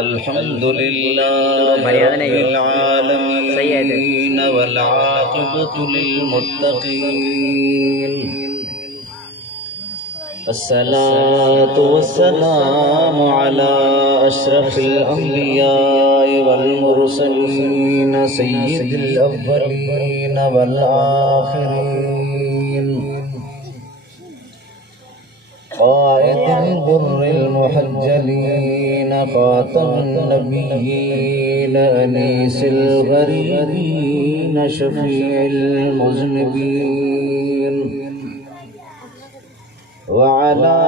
अल्हम्दुलिल्लाहि रब्बिल आलमीन वल आक़िबतु लिल मुत्तक़ीन अस्सलातु वस्सलामु अला अशरफिल अंबिया वल मुरसलीन सय्यिदिल अव्वलीन वल आखिरीन क़ाइदिल गुर्रिल मुहज्जलीन ख़ातमुन नबिय्यीन अनीसिल गरीबीन शफ़ीइल मुज़निबीन वअला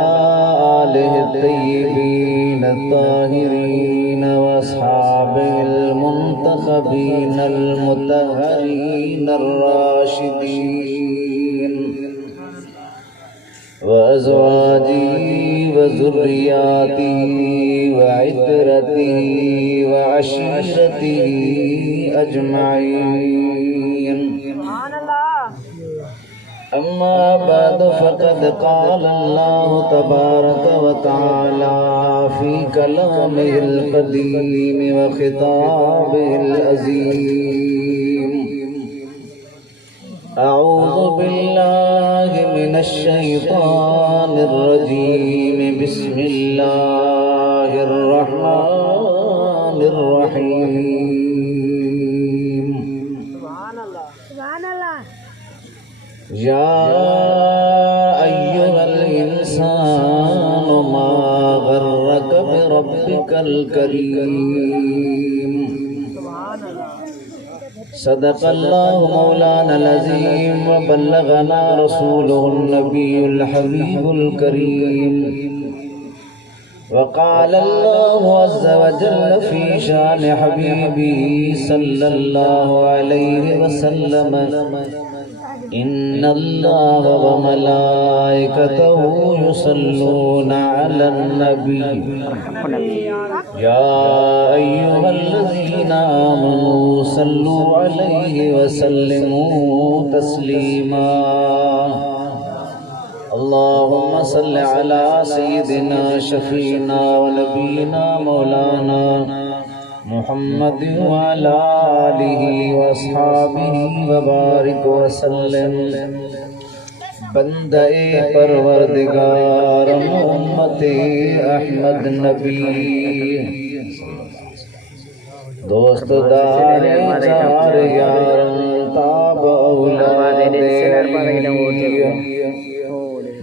आलिहि तय्यबीन ताहिरीन वअस्हाबिल मुंतखबीन अल मुतहहरीन अर्राशिदीन वअज़वाजी वज़ुर्रियाती वइतरती वअशीरती अजमईन अम्मा बाद फ़क़द क़ाल अल्लाहु तबारक व तआला फ़ी कलामिहिल क़दीम व ख़िताबिहिल अज़ीम अऊज़ु बिल्लाहि मिनश शैतानिर रजीम बिस्मिल्लाहिर रहमानिर रहीम या अय्युहल इंसानु मा गर्रक बिरब्बिकल करीम सदक़ल्लाहु मौलानल अज़ीम व बल्लगना रसूलुहुन नबियुल हबीबुल करीम वक़ाल अल्लाहु अज़्ज़ व जल्ल फ़ी शान हबीबिही सल्लल्लाहु अलैहि वसल्लम इन्नल्लाह व मलाइकतहु युसल्लूना अलन नबी या अय्युहल्लज़ीना आमनू सल्लू अलैहि व सल्लिमू तस्लीमा अल्लाहुम्मा सल्लि अला सय्यिदिना शफ़ीना व नबीना मौलाना मुहम्मद व अला आलिहि व अस्हाबिहि व बारिक व सल्लम बंदे परवरदिगार उम्मते अहमद नबी दोस्त दार चार यारम ताब औलादे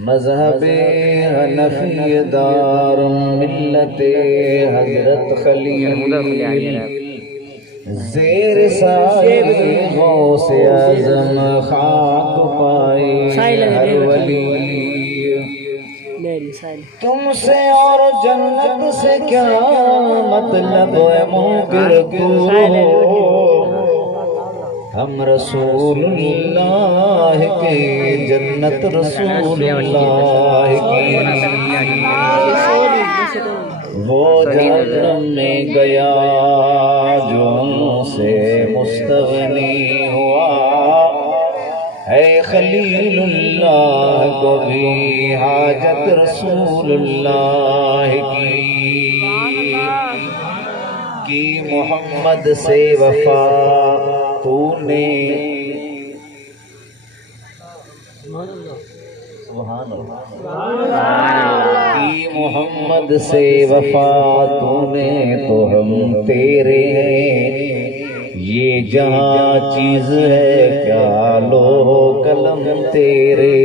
मज़हबे हनफी दार मिल्लते हज़रत खलील ज़ेर साए गौसे आज़म खाक पाए हर वली तुमसे और जन्नत से क्या मतलब है मुकर को हम रसूलुल्लाह के जन्नत रसूलुल्लाह की वो जन्नत में गया जो उनसे मुस्तगनी हुआ है खलीलुल्लाह को भी हाजत रसूलुल्लाह की मोहम्मद से वफा तूने की मोहम्मद से वफा तूने तो हम तेरे हैं ये जहाँ चीज है क्या लो कलम तेरे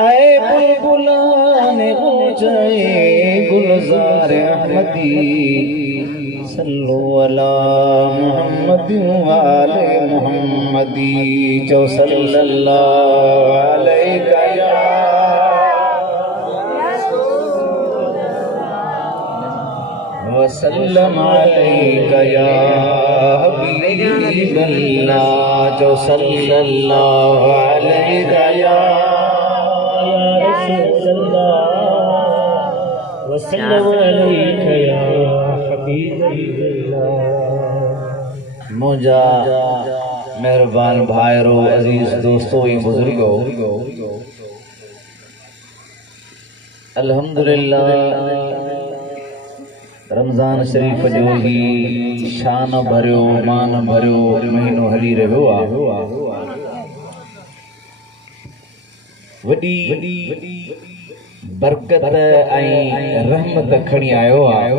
ऐ बुलबुलाने हो जाए गुलजार अहमदी सल्लु अला मुहम्मद व आले मुहम्मदी जो सल्लल्लाहु अलैहि वसल्लम अलैका या हबीबल्लाह जो सल्लल्लाहु अलैका या रसूलल्लाह वसल्लम अलैका या हबीबल्लाह। मुझा मेहरबान भाईरो अजीज दोस्तों बुजुर्गो अल्हम्दुलिल्लाह रमज़ान शरीफ जो ही शान भरियो मान भरियो महीनो हली रहियो आहे। वॾी बरकत ऐं रहमत खणी आयो आहे।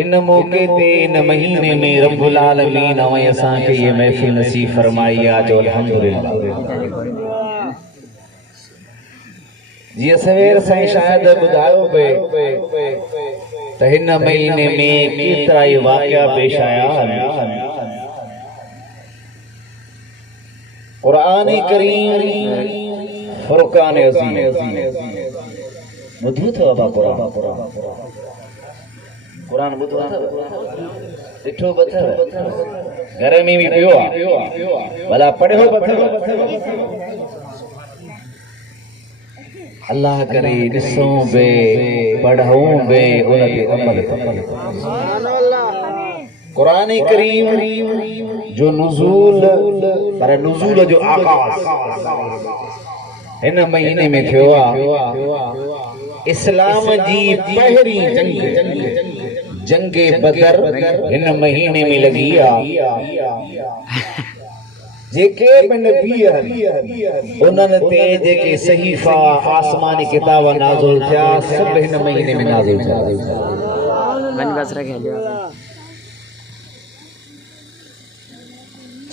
इन मौके ते इन महीने में रब्बुल आलमीन ऐं असांखे ये महफ़िल नसीब फरमाई आहे जो अल्हम्दुलिल्लाह। जी सवेर साईं शायद ॿुधायो पे त हिन महीने में केतिरा ई वाक़िया पेश आया आहिनि। क़ुरान करीम फुरक़ान अज़ीम ॿुधो अथव बाबा? क़ुरान ॿुधो अथव? ॾिठो बि अथव? घर में बि पियो आहे भला पढ़ियो बि अथव? अल्लाह करे ॾिसूं बि पढ़ूं बि उन ते अमल कयूं। क़ुरान करीम जो नुज़ूल पर नुज़ूल जो आगाज़ हिन महीने में थियो आहे। इस्लाम जी पहिरीं जंगे बदर हिन महीने में लगी आहे। जेके बि नबी उन्हनि ते जेके सहीफ़ा आसमानी किताब नाज़िल थिया सभु हिन महीने में नाज़िल थिया।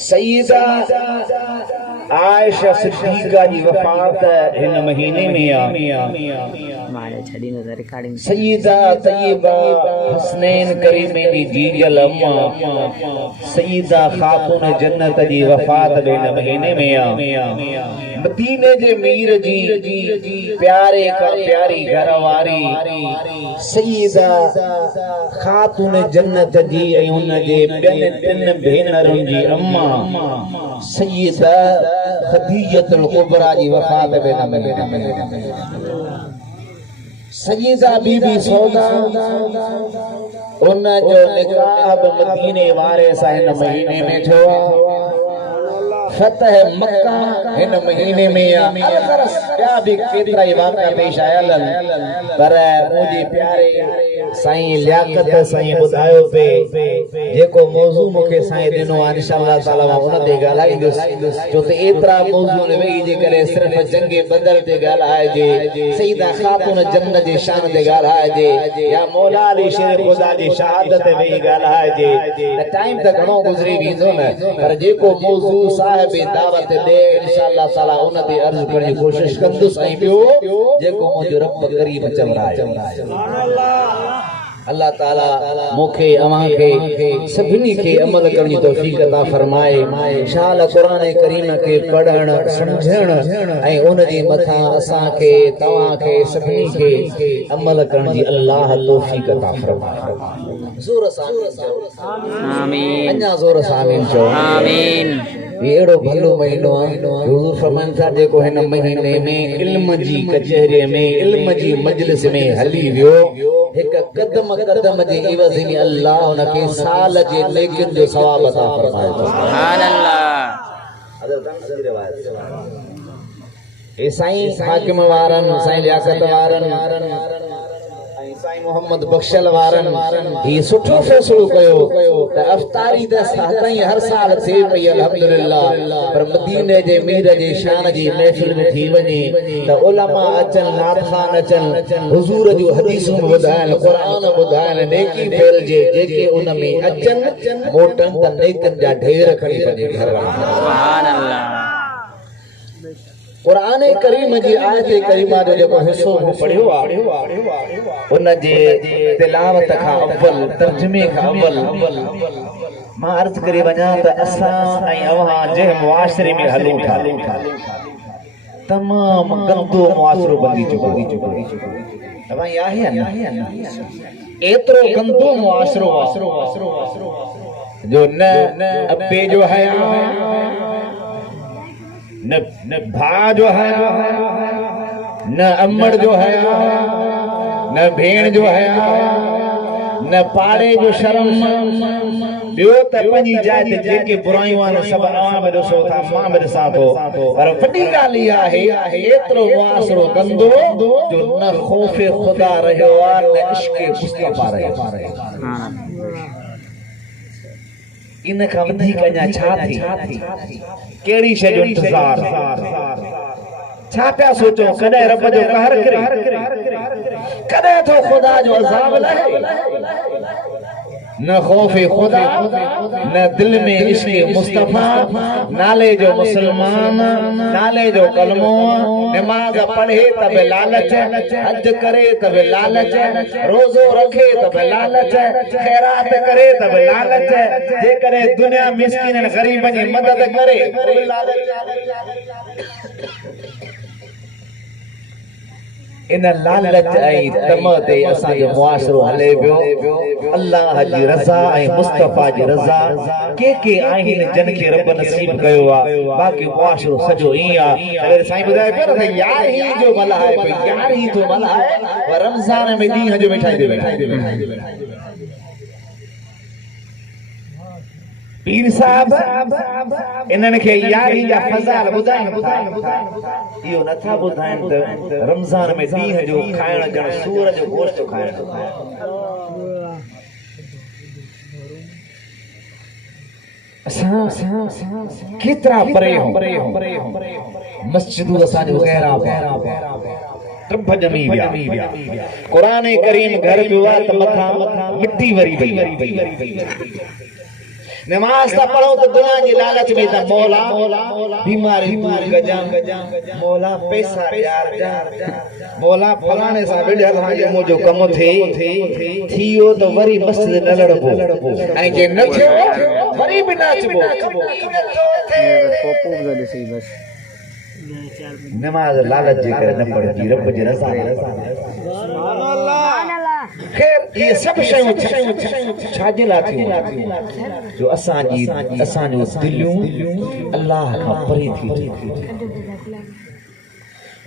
सईदा आयशा सिद्दीक़ा जी वफ़ात हिन महीने में आहे। सईदा तय्यबा हसनैन करीमैन जी जीजल अम्मा सईदा खातून जन्नत जी वफ़ात हिन महीने में आहे। मदीने जे मीर जी प्यारे का प्यारी घरवारी सईदा खातून जन्नत जी ऐं उन जे ॿियनि टिनि भेनरुनि जी अम्मा सईदा खदीजतुल कुबरा जी वफ़ात हिन महीने में। सईदा बीबी सौदा उन जो निकाह बि मदीने वारे सां हिन महीने में थियो आहे। फतह मक्का हिन महीने में आहे। ॿिया बि केतिरा ई वाक़िया पेश आयल आहिनि पर मुंहिंजे प्यारे साईं लियाकत साईं ॿुधायो पे जेको मौज़ू मूंखे साईं ॾिनो आहे इंशाअल्लाह ताला मां उन ते ॻाल्हाईंदुसि छो त एतिरा मौज़ू न वेही जे करे सिर्फ़ जंगे बदर ते ॻाल्हाइजे सईदा खातून जन्नत जे शान ते ॻाल्हाइजे या मौला अली शेर ख़ुदा जी शहादत ते वेही ॻाल्हाइजे त टाइम त घणो गुज़री वेंदो न पर जेको मौज़ू साहिब दावत दे इंशाअल्लाह ताला उन ते अर्ज़ करण जी कोशिश कंदुसि ऐं ॿियो जेको मुंहिंजो रब करीम चवराए। अल्लाह ताला मूंखे अव्हांखे सभिनी खे अमल करण जी तौफ़ीक़ अता फरमाए। शाल क़ुरान करीम खे पढ़ण समझण ऐं उन जे मथां असांखे तव्हांखे सभिनी खे अमल करण जी अल्लाह तौफ़ीक़ अता फरमाए। ज़ोर सां आमीन। अञा ज़ोर सां आमीन चओ। आमीन। एड़ो भलो महीनो आहे। हुज़ूर फरमाइनि था जेको हिन महीने में इल्म जी कचहरीअ में इल्म जी मजलिस में हली वियो हिक कदम कदम जे इवज़ में अल्लाह उनखे साल जे नेकिन जो सवाब अता फरमाए थो। सुभान अल्लाह। ए साईं हाकिम वारन साईं लियाकत वारन साईं मोहम्मद बख्शल वारन ही सुठो फैसलो कयो त अफ्तारी त साईं हर साल थिए पई अल्हम्दुलिल्लाह पर मदीने जे मीर जे शान जी महफिल में थी वञे त उलमा अचन नात खान अचन हुजूर जो हदीसूं ॿुधाइनि क़ुरान ॿुधाइनि नेकी फैलजे जेके उन में अचन मोटन त नेकन जा ढेर खणी वञे घर। सुभान अल्लाह। क़ुरान करीम जी आयत करीमा जो जेको हिस्सो पढ़ियो आहे उन जे तिलावत खां अव्वल तर्जुमे खां अव्वल मां अर्ज़ करे वञा त असां ऐं अव्हां जंहिं मुआशिरे में हलूं था तमामु गंदो मुआशिरो बनी चुको आहे। आहे न एतिरो गंदो मुआशिरो जो न अब्बे जो है न भा जो है न अम्मड़ जो है न भेण जो है न पाड़े जो शर्म बियो त पंजी जाय ते जेके बुराइयूं आहिनि सभु अवां में ॾिसो था मां बि ॾिसां थो पर वॾी ॻाल्हि इहा आहे एतिरो मुआसिरो कंदो जो न ख़ौफ़े ख़ुदा रहियो आहे न इश्क़े मुस्तफ़ा रहियो इन खां वधीक अञा छा थी कहिड़ी शइ जो इंतज़ार छा पिया सोचो कॾहिं रब जो कहर करे कॾहिं थो ख़ुदा जो अज़ाब लहे न ख़ौफ़े ख़ुदा न दिल में इश्क़े मुस्तफ़ा नाले जो मुसलमान नाले जो कलमो नमाज़ पढ़े त बि लालच हज करे त बि लालच रोज़ो रखे त बि लालच खैरात करे त बि लालच जेकॾहिं दुनिया मिस्किन ग़रीबनि जी मदद करे इन लालच ऐं तम ते असांजो मुआशिरो हले पियो अल्लाह जी रज़ा ऐं मुस्तफ़ा जी रज़ा के आहिनि जिन खे रब नसीब कयो आहे बाक़ी मुआशिरो सॼो ईअं आहे साईं ॿुधाए पियो न यार ही जो मल आहे यार ही थो मल आहे रमज़ान में ॾींहं जो वेठा पीर साहब इन्हनि खे यारी जा फज़ाइल ॿुधाइनि था इहो नथा ॿुधाइनि त रमज़ान में ॾींहं जो खाइण ॼण सूर जो गोश्त खाइण केतिरा परे मस्जिदूं असांजो गहरा टब ॼमी विया क़ुरान करीम घर पियो आहे त मथां मिटी वरी वई नमाज ता पढ़ो तो दुनिया की लालच में ता मौला बीमारी गजा मौला पैसा यार मौला फलाने सा बिड़ल हां मुजो कम थे थियो तो वरी मस्जिद न लड़बो ऐं जे न थियो वरी भी नाचबो बस नमाज लालच जे करे न पढ़ी रब जी रज़ा सुभान अल्लाह खैर ये सब शयूं छाजे ला थियूं जो असांजो दिलियूं अल्लाह खां परे थी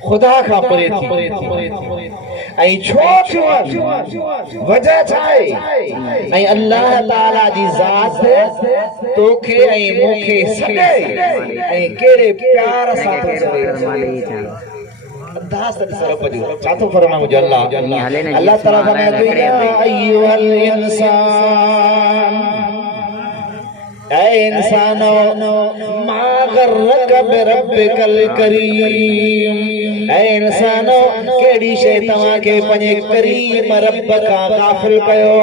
खुदा खां परे थी ऐं छो थियो वजह छा आहे ऐं अल्लाह ताला जी ज़ात तोखे ऐं मूंखे सॾे ऐं कहिड़े प्यार सां थो सॾे अंदाज़ सरफ जो चातो फरमाए मुझे अल्लाह ताला फरमाए या अय्युहल इंसान ऐ इंसानो मा गर्रक बिरब्बिकल करीम ऐ इंसानो केड़ी शै तवा के पंजे करीम रब का गाफिल कयो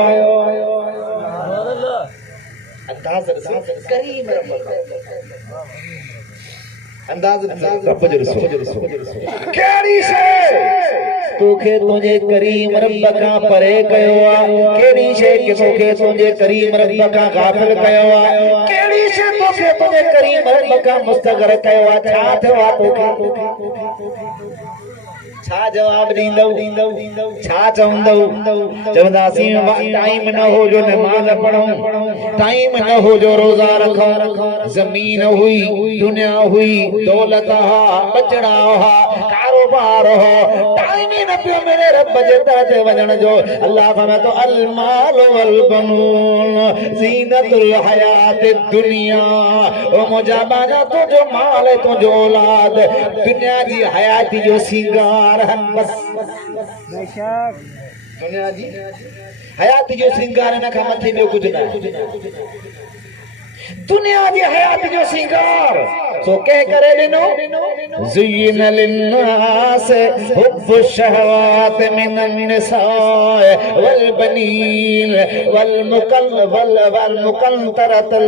अंदाज़ करीम रब अंदाज रब जो रसूल केड़ी शे तोखे तुझे करीम रब का परे कयो आ केड़ी शे के तोखे तुझे करीम रब का गाफिल कयो आ केड़ी शे तोखे तुझे करीम रब का मुस्तगर कयो आ छा थियो आ तोखे छा जवाब दींदो छा चवंदो चवंदासी टाइम न हो जो नमाज पढ़ो टाइम न हो जो रोजा रखो जमीन हुई दुनिया हुई दौलत हा बचड़ा हा कारोबार हो टाइम ही न पियो मेरे रब जे दर ते वञण जो अल्लाह फरमाए तो अल माल वल बनून ज़ीनतुल हयात दुनिया ओ मुजा बाजा तो जो माल है तो जो औलाद दुनिया जी हयाती जो सिंगार बस बेशक दुनिया जी हयात जो सिंगार न का मथे में कुछ ना दुनिया जी हयात जो सिंगार सो कह करे दिनो ज़ुय्यिन लिन्नास हुब्बु शहवात मिनन निसाए वल बनीन वल मुकंतरतल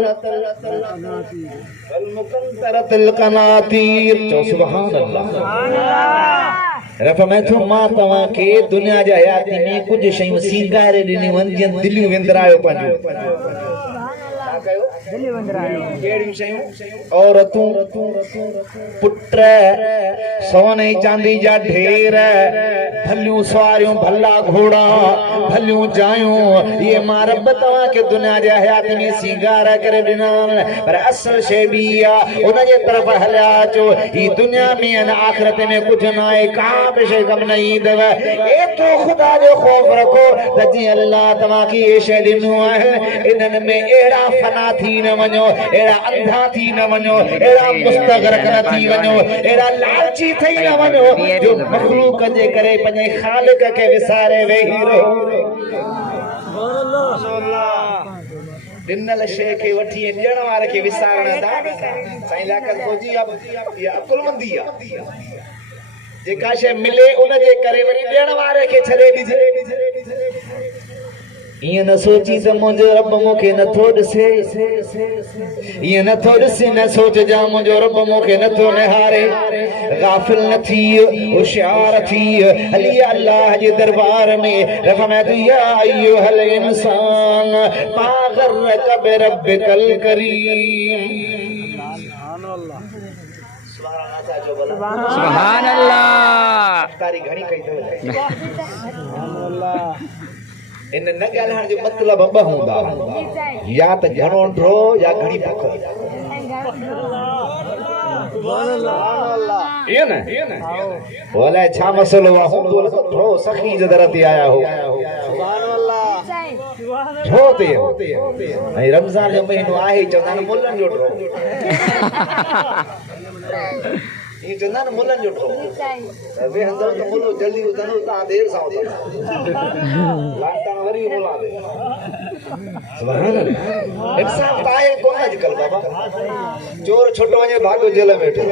कनातीर जो सुभान अल्लाह रफ़ में तो मां तवा के दुनिया जी हयाती में कुछ शयूं सिंगारे ॾिनी वन जन दिलियूं विंदरायो पंहिंजो दिलियूं विंदरायो केड़ियूं शयूं औरतूं पुट सोने चांदी जा ढेर भलियूं सवारियूं भला घोड़ा भलियूं जायूं ये मां रब तवा के दुनिया जे हयात में सिंगार करे दिना पर असल शे भी आ उन जे तरफ हल्या चो ई दुनिया में न आखिरत में कुछ ना है का भी शे कम नहीं देव ए तो खुदा जो खौफ रखो त जी अल्लाह तवा की ये शे दिनो है इनन में एड़ा फना थी न वणो एड़ा अंधा थी न वणो एड़ा मुस्तगरक न थी वणो एड़ा लालची थई न वणो जो मखलूक जे करे पने खालिक के विसारे वेही रहो दिनल शे के वठी ॾियण वारे के विसारण दान साईं लाकत खोजी अब ये अकुलमंदी आ जेका शे मिले उन जे करे वरी ॾियण वारे के छॾे ॾिजे ये न सोची त मुंहिंजो रब मूंखे नथो ॾिसे ये नथो ॾिसे न सोच जा मुंहिंजो रब मूंखे नथो निहारे गाफिल न थी होशियार थी हली अल्लाह जे दरबार में रहमत या अय्युहल इंसान मा गर्रक बिरब्बिकल करीम सुभान अल्लाह तारी घणी कई तो सुभान अल्लाह इन न ॻाल्हाइण जो मतलब ब हूंदा या त घणो ड्रो या घणी भुख ये न बोले छा मसलो आ हो तो ड्रो सखी जे दर ते आया हो सुभान अल्लाह ड्रो ते ऐं रमजान जो महीनो आहे चवंदा आहिनि मुल्हनि जो ड्रो ये चंदन मुल्हनि जो ड्रो वे हंदो तो मुल्हो जल्दी उतनो ता देर सां उतनो लाटा वरी मुला दे सुभान अल्लाह इंसान पाए कोन अजकल बाबा चोर छोटो वने भागो जेल में बैठो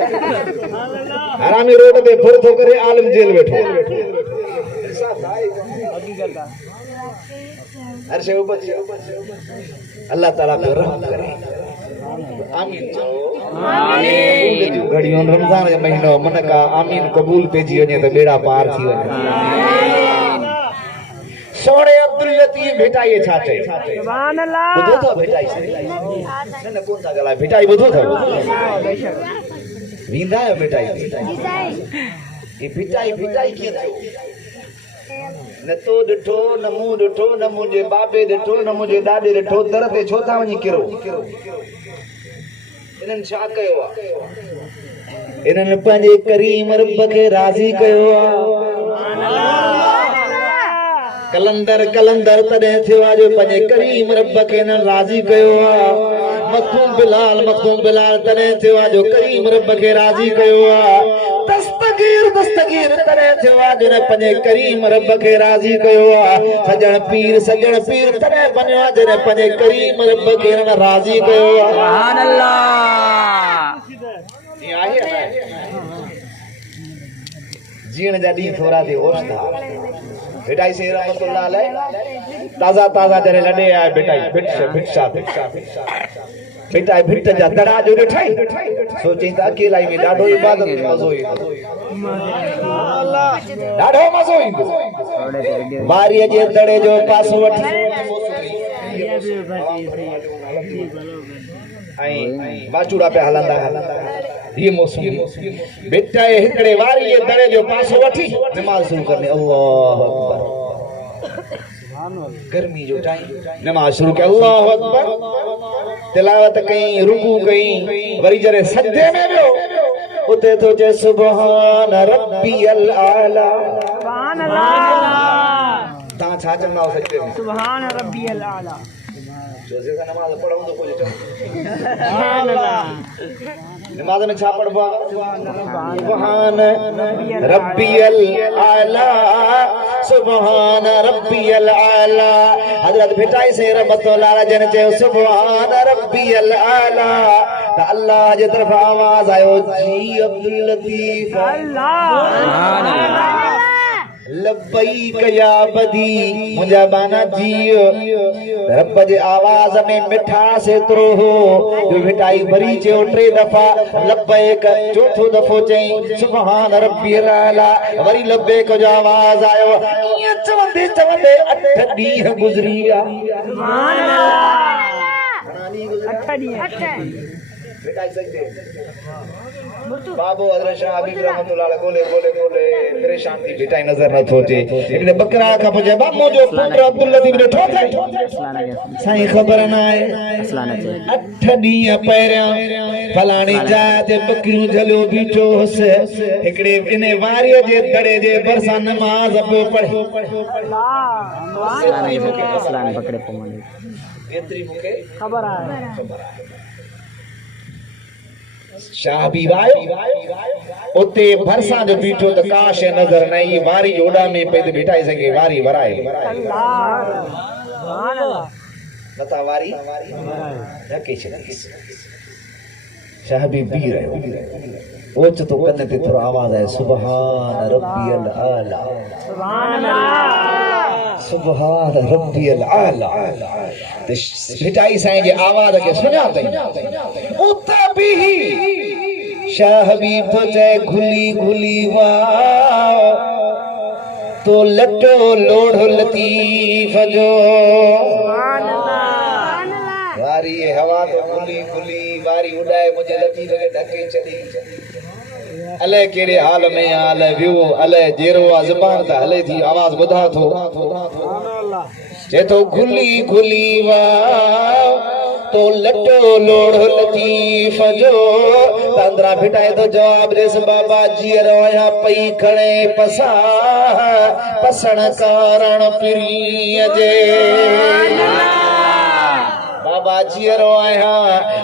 हरामी रोड पे फुर थो करे आलम जेल बैठो इंसान पाए हकीकत हर शे ऊपर अल्लाह ताला पे रहम करे आमीन आमीन घड़ियों रमजान जो महीनो मन का आमीन कबूल पेजी वने तो बेड़ा पार थी वने सोने अब्दुल लतीफ भेटाई छा चई सुभान अल्लाह बुधो तो भेटाई न कोन सा गला भेटाई बुधो तो वींदा है भेटाई ये भेटाई के न तो ॾिठो न मूं ॾिठो न मुंहिंजे बाबे ॾिठो न मुंहिंजे ॾाॾे ॾिठो दर ते छो था वञी किरो इन्हनि छा कयो आहे इन्हनि पंहिंजे करीम रब खे राज़ी कयो आहे कलंदर तॾहिं थियो आहे जो पंहिंजे करीम रब खे इन्हनि राज़ी कयो आहे मखदूम बिलाल तॾहिं थियो आहे जो करीम रब खे राज़ी कयो आहे दस्तगीर तॾहिं थियो आहे जो पंहिंजे करीम रब खे राज़ी कयो आहे सजण पीर तॾहिं बनियो आहे जॾहिं पंहिंजे करीम रब खे हिननि राज़ी कयो आहे सुभान अल्लाह ये आहे जीण जा ॾींहं थोरा थी ओछा बेटाई से रहमतुल्लाह अलैह ताज़ा जरे लॾे आया बेटाई भिक्षा बेटा भिट जा दड़ा जो ॾिठई सोचई त अकेला में ॾाढो इबादत मज़ो ईंदो ॾाढो मज़ो ईंदो बारीअ जे दड़े जो पासो वठी ऐं बाचूड़ा पे हलंदा ये मौसम बेटा हिकड़े वारी जे दड़े जो पासो वठी नमाज शुरू करनी अल्लाह अकबर गर्मी जो टाइम नमाज शुरू के अल्लाह अकबर तिलावत कई रुकू कई वरी जरे सजदे में वियो उते तो जे सुभान रब्बियल आला सुभान अल्लाह ता छा चंदा सजदे में सुभान रब्बियल आला जोसे का नमाज पढ़ो तो कोई सुभान अल्लाह नमाज में छा पढ़बा सुभान रब्बियल आला सुभान रब्बियल आला हजरत भेटाई से रहमतुल्लाह जन चयो सुभान रब्बियल आला त अल्लाह जे तरफ आवाज आयो जी अब्दुल लतीफ अल्लाह सुभान अल्लाह लब्बैक या बदी मुंहिंजा बाना जीओ रब जे आवाज में मिठास एतिरो हो जो भेटाई वरी चयो टे दफ़ा लब्बैक चौथो दफ़ो चई सुभान रब्बियल आला वरी लब्बैक जो आवाज आयो ईअं चवंदे 8 ॾींहं गुज़री विया सुभान अल्लाह 8 ॾींहं भेटाई सजदे बाबू हज़रत शाह हबीब रहमतुल्लाह अलैह गोले गोले गोले परेशान थी बेटा नजर न थोचे इने बकरा का पुछे बामो जो पुत्र अब्दुल लतीफ ॾिठो अथई साईं ख़बर न आहे 8 ॾींहं पहिरियां फलाणी जाइ ते बकरियूं झलियो बीठो हुअसि हिकिड़े इन वारीअ जे दड़े जे भरिसां नमाज़ पियो पढ़े एतिरी मूंखे ख़बर आहे शाह हबीब आयो उते भरसां जो बीठो त काश नज़र न आई वारी ओॾा में पे ते बिठाई सके वारी वराए नता वारी धके छॾी शाह हबीब बी रहियो ओच तो कन ते थोरो आवाज़ आहे सुभान रब्बियल आला सुभान रब्बियल आला बिठाई साईं जे आवाज़ खे सुञातई उता बि शाह हबीब तो चए घुली घुली वाह तो लटो लोढ़ लतीफ जो वारी हवा तो घुली घुली वारी उड़ाए मुझे लतीफ के ढके चली अले केड़े हाल में अले वियो अले जेरो ज़बान त हले थी आवाज ॿुधा थो जे तो घुली घुली वाह तो लटो लोढ़ लतीफ जो तंद्रा फिटाए तो जवाब देस बाबा जी रोया पई खणे पसा पसण कारण पिरीअ जे बाबा जी रोया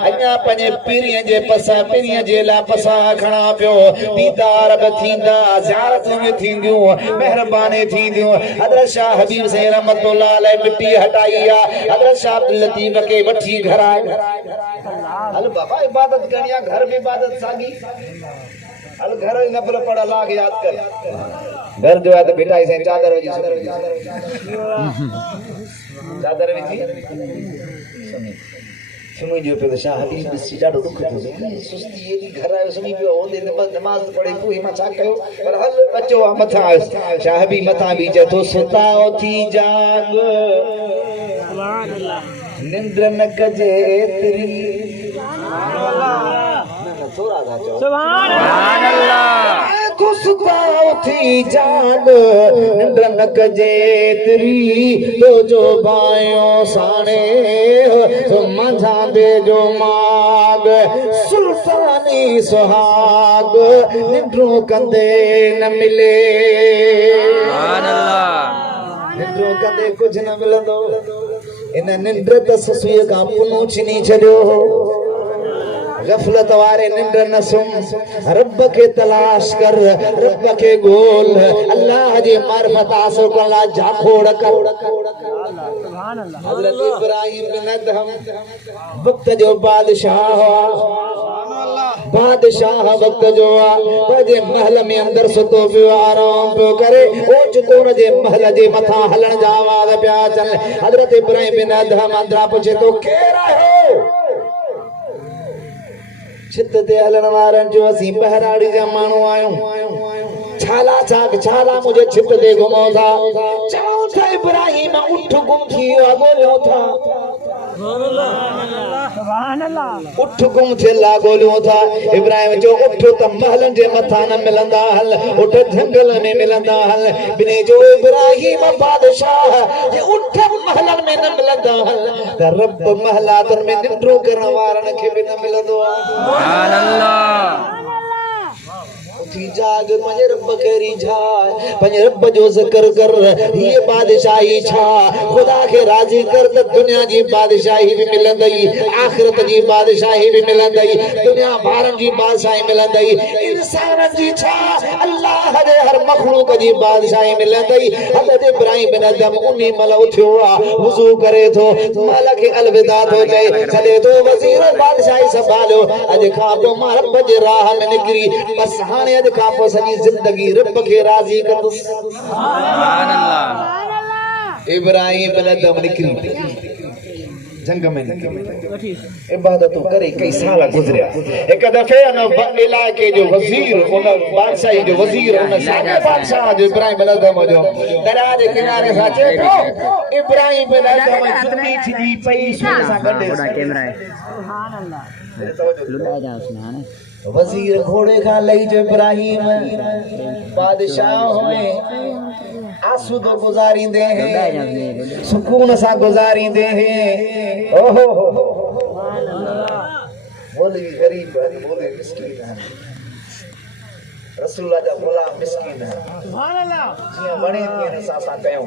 अञा पंहिंजे पीरीअ जे पसा पीरीअ जे ला पसा खणा पियो दीदार बि थींदा ज़ियारतूं बि थींदियूं महिरबानी थींदियूं हज़रत शाह हबीब से रहमतुल्लाह अलैह मिट्टी हटाई आहे हज़रत शाह अब्दुल लतीफ के वठी घर आए हल बाबा इबादत करनी आहे घर में इबादत सागी हल घर नफल पढ़ अल्लाह के याद कर घर जो है तो बेटा इसे चादर विझी चादर विझी सुम्ही जो पे शाह हबीब ॾिसी ॾाढो दुख थो सुस्ती एॾी घर आयो सुम्ही पियो होंदे नमाज़ पढ़े पोइ मां छा कयो पर हल अचो आहे मथां आयुसि शाह हबीब मथां बि चए थो सुताओ थी जाग निंड न कजे एतिरी सुताओ थी जाग निंड न कजे एतिरी तो जो भाइयों साणे मंझा दे जो माग सुल्तानी सुहाग निंड्रो कंदे न मिले निंड्रो कंदे कुछ न मिलंदो इन निंड त ससुए खां पुनू छिनी छॾियो गफलत वारे निंड न सुम रब के तलाश कर रब के गोल अल्लाह जी मार्फत हासिल करण लाइ जाखोड़ कर हज़रत इब्राहिम बिन अदहम वक्त जो बादशाह वक्त जो पंहिंजे महल में अंदर सुतो पियो आराम पियो करे ओचितो हुन जे महल जे मथां हलण जा आवाज़ पिया अचनि हज़रत इब्राहिम बिन अदहम अंदरां पुछे थो केरु आहियो छित ते हलण वारनि जो असीं बहराड़ी जा माण्हू आहियूं छाला मुझे छित ते घुमो था चऊं था इब्राहिम उठ गुम थी वियो आहे ॻोल्हियूं था उठ गुम थियल आहे ॻोल्हियूं था इब्राहिम जो उठ त महलनि जे मथां न मिलंदा हल उठ झंगल में मिलंदा हल बिने जो इब्राहिम बादशाह जे उठ महलनि में न मिलंदा हल त रब महलातुनि में निंड्रो करण वारनि खे बि न मिलंदो आहे थी जाग पंहिंजे रब खे रिझाए पंहिंजे रब जो ज़िक्र कर ये बादशाही छा खुदा खे राज़ी कर त दुनिया जी बादशाही भी मिलंदई आखिरत जी बादशाही भी मिलंदई दुनिया भारनि जी बादशाही मिलंदई इंसाननि जी छा अल्लाह जे हर मखलूक जी बादशाही मिलंदई हज़रत इब्राहिम बिन अदहम उन्ही महिल उथियो आहे वुज़ू करे थो माल खे अलविदा थो चए छॾे थो वज़ीर बादशाही संभालियो अॼु खां पोइ मां रब जे राह में निकिरी बस हाणे अॼु खां पोइ सॼी ज़िंदगी रब खे राज़ी कंदुसि इब्राहिम बिन अदहम निकिरी जंग में इबादत करे कई साल गुजरिया एक दफे इलाके जो वजीर उन बादशाही जो वजीर उन सागे बादशाह जो इब्राहिम बिन अदहम जो दरिया जे किनारे सां चए थो इब्राहिम बिन अदहम जुती थी पई सुन सां गॾु सुभान अल्लाह लुटाए जा उसने हाने वजीर घोड़े खा लई जो इब्राहिम बादशाह होए आसूदो गुजारींदे हैं सुकून सा गुजारींदे हैं ओहो हो बोली गरीब है बोली मिस्कीन है रसूलुल्लाह जा गुलाम मिस्कीन है सुभान अल्लाह जिया बणे तीन सा कयो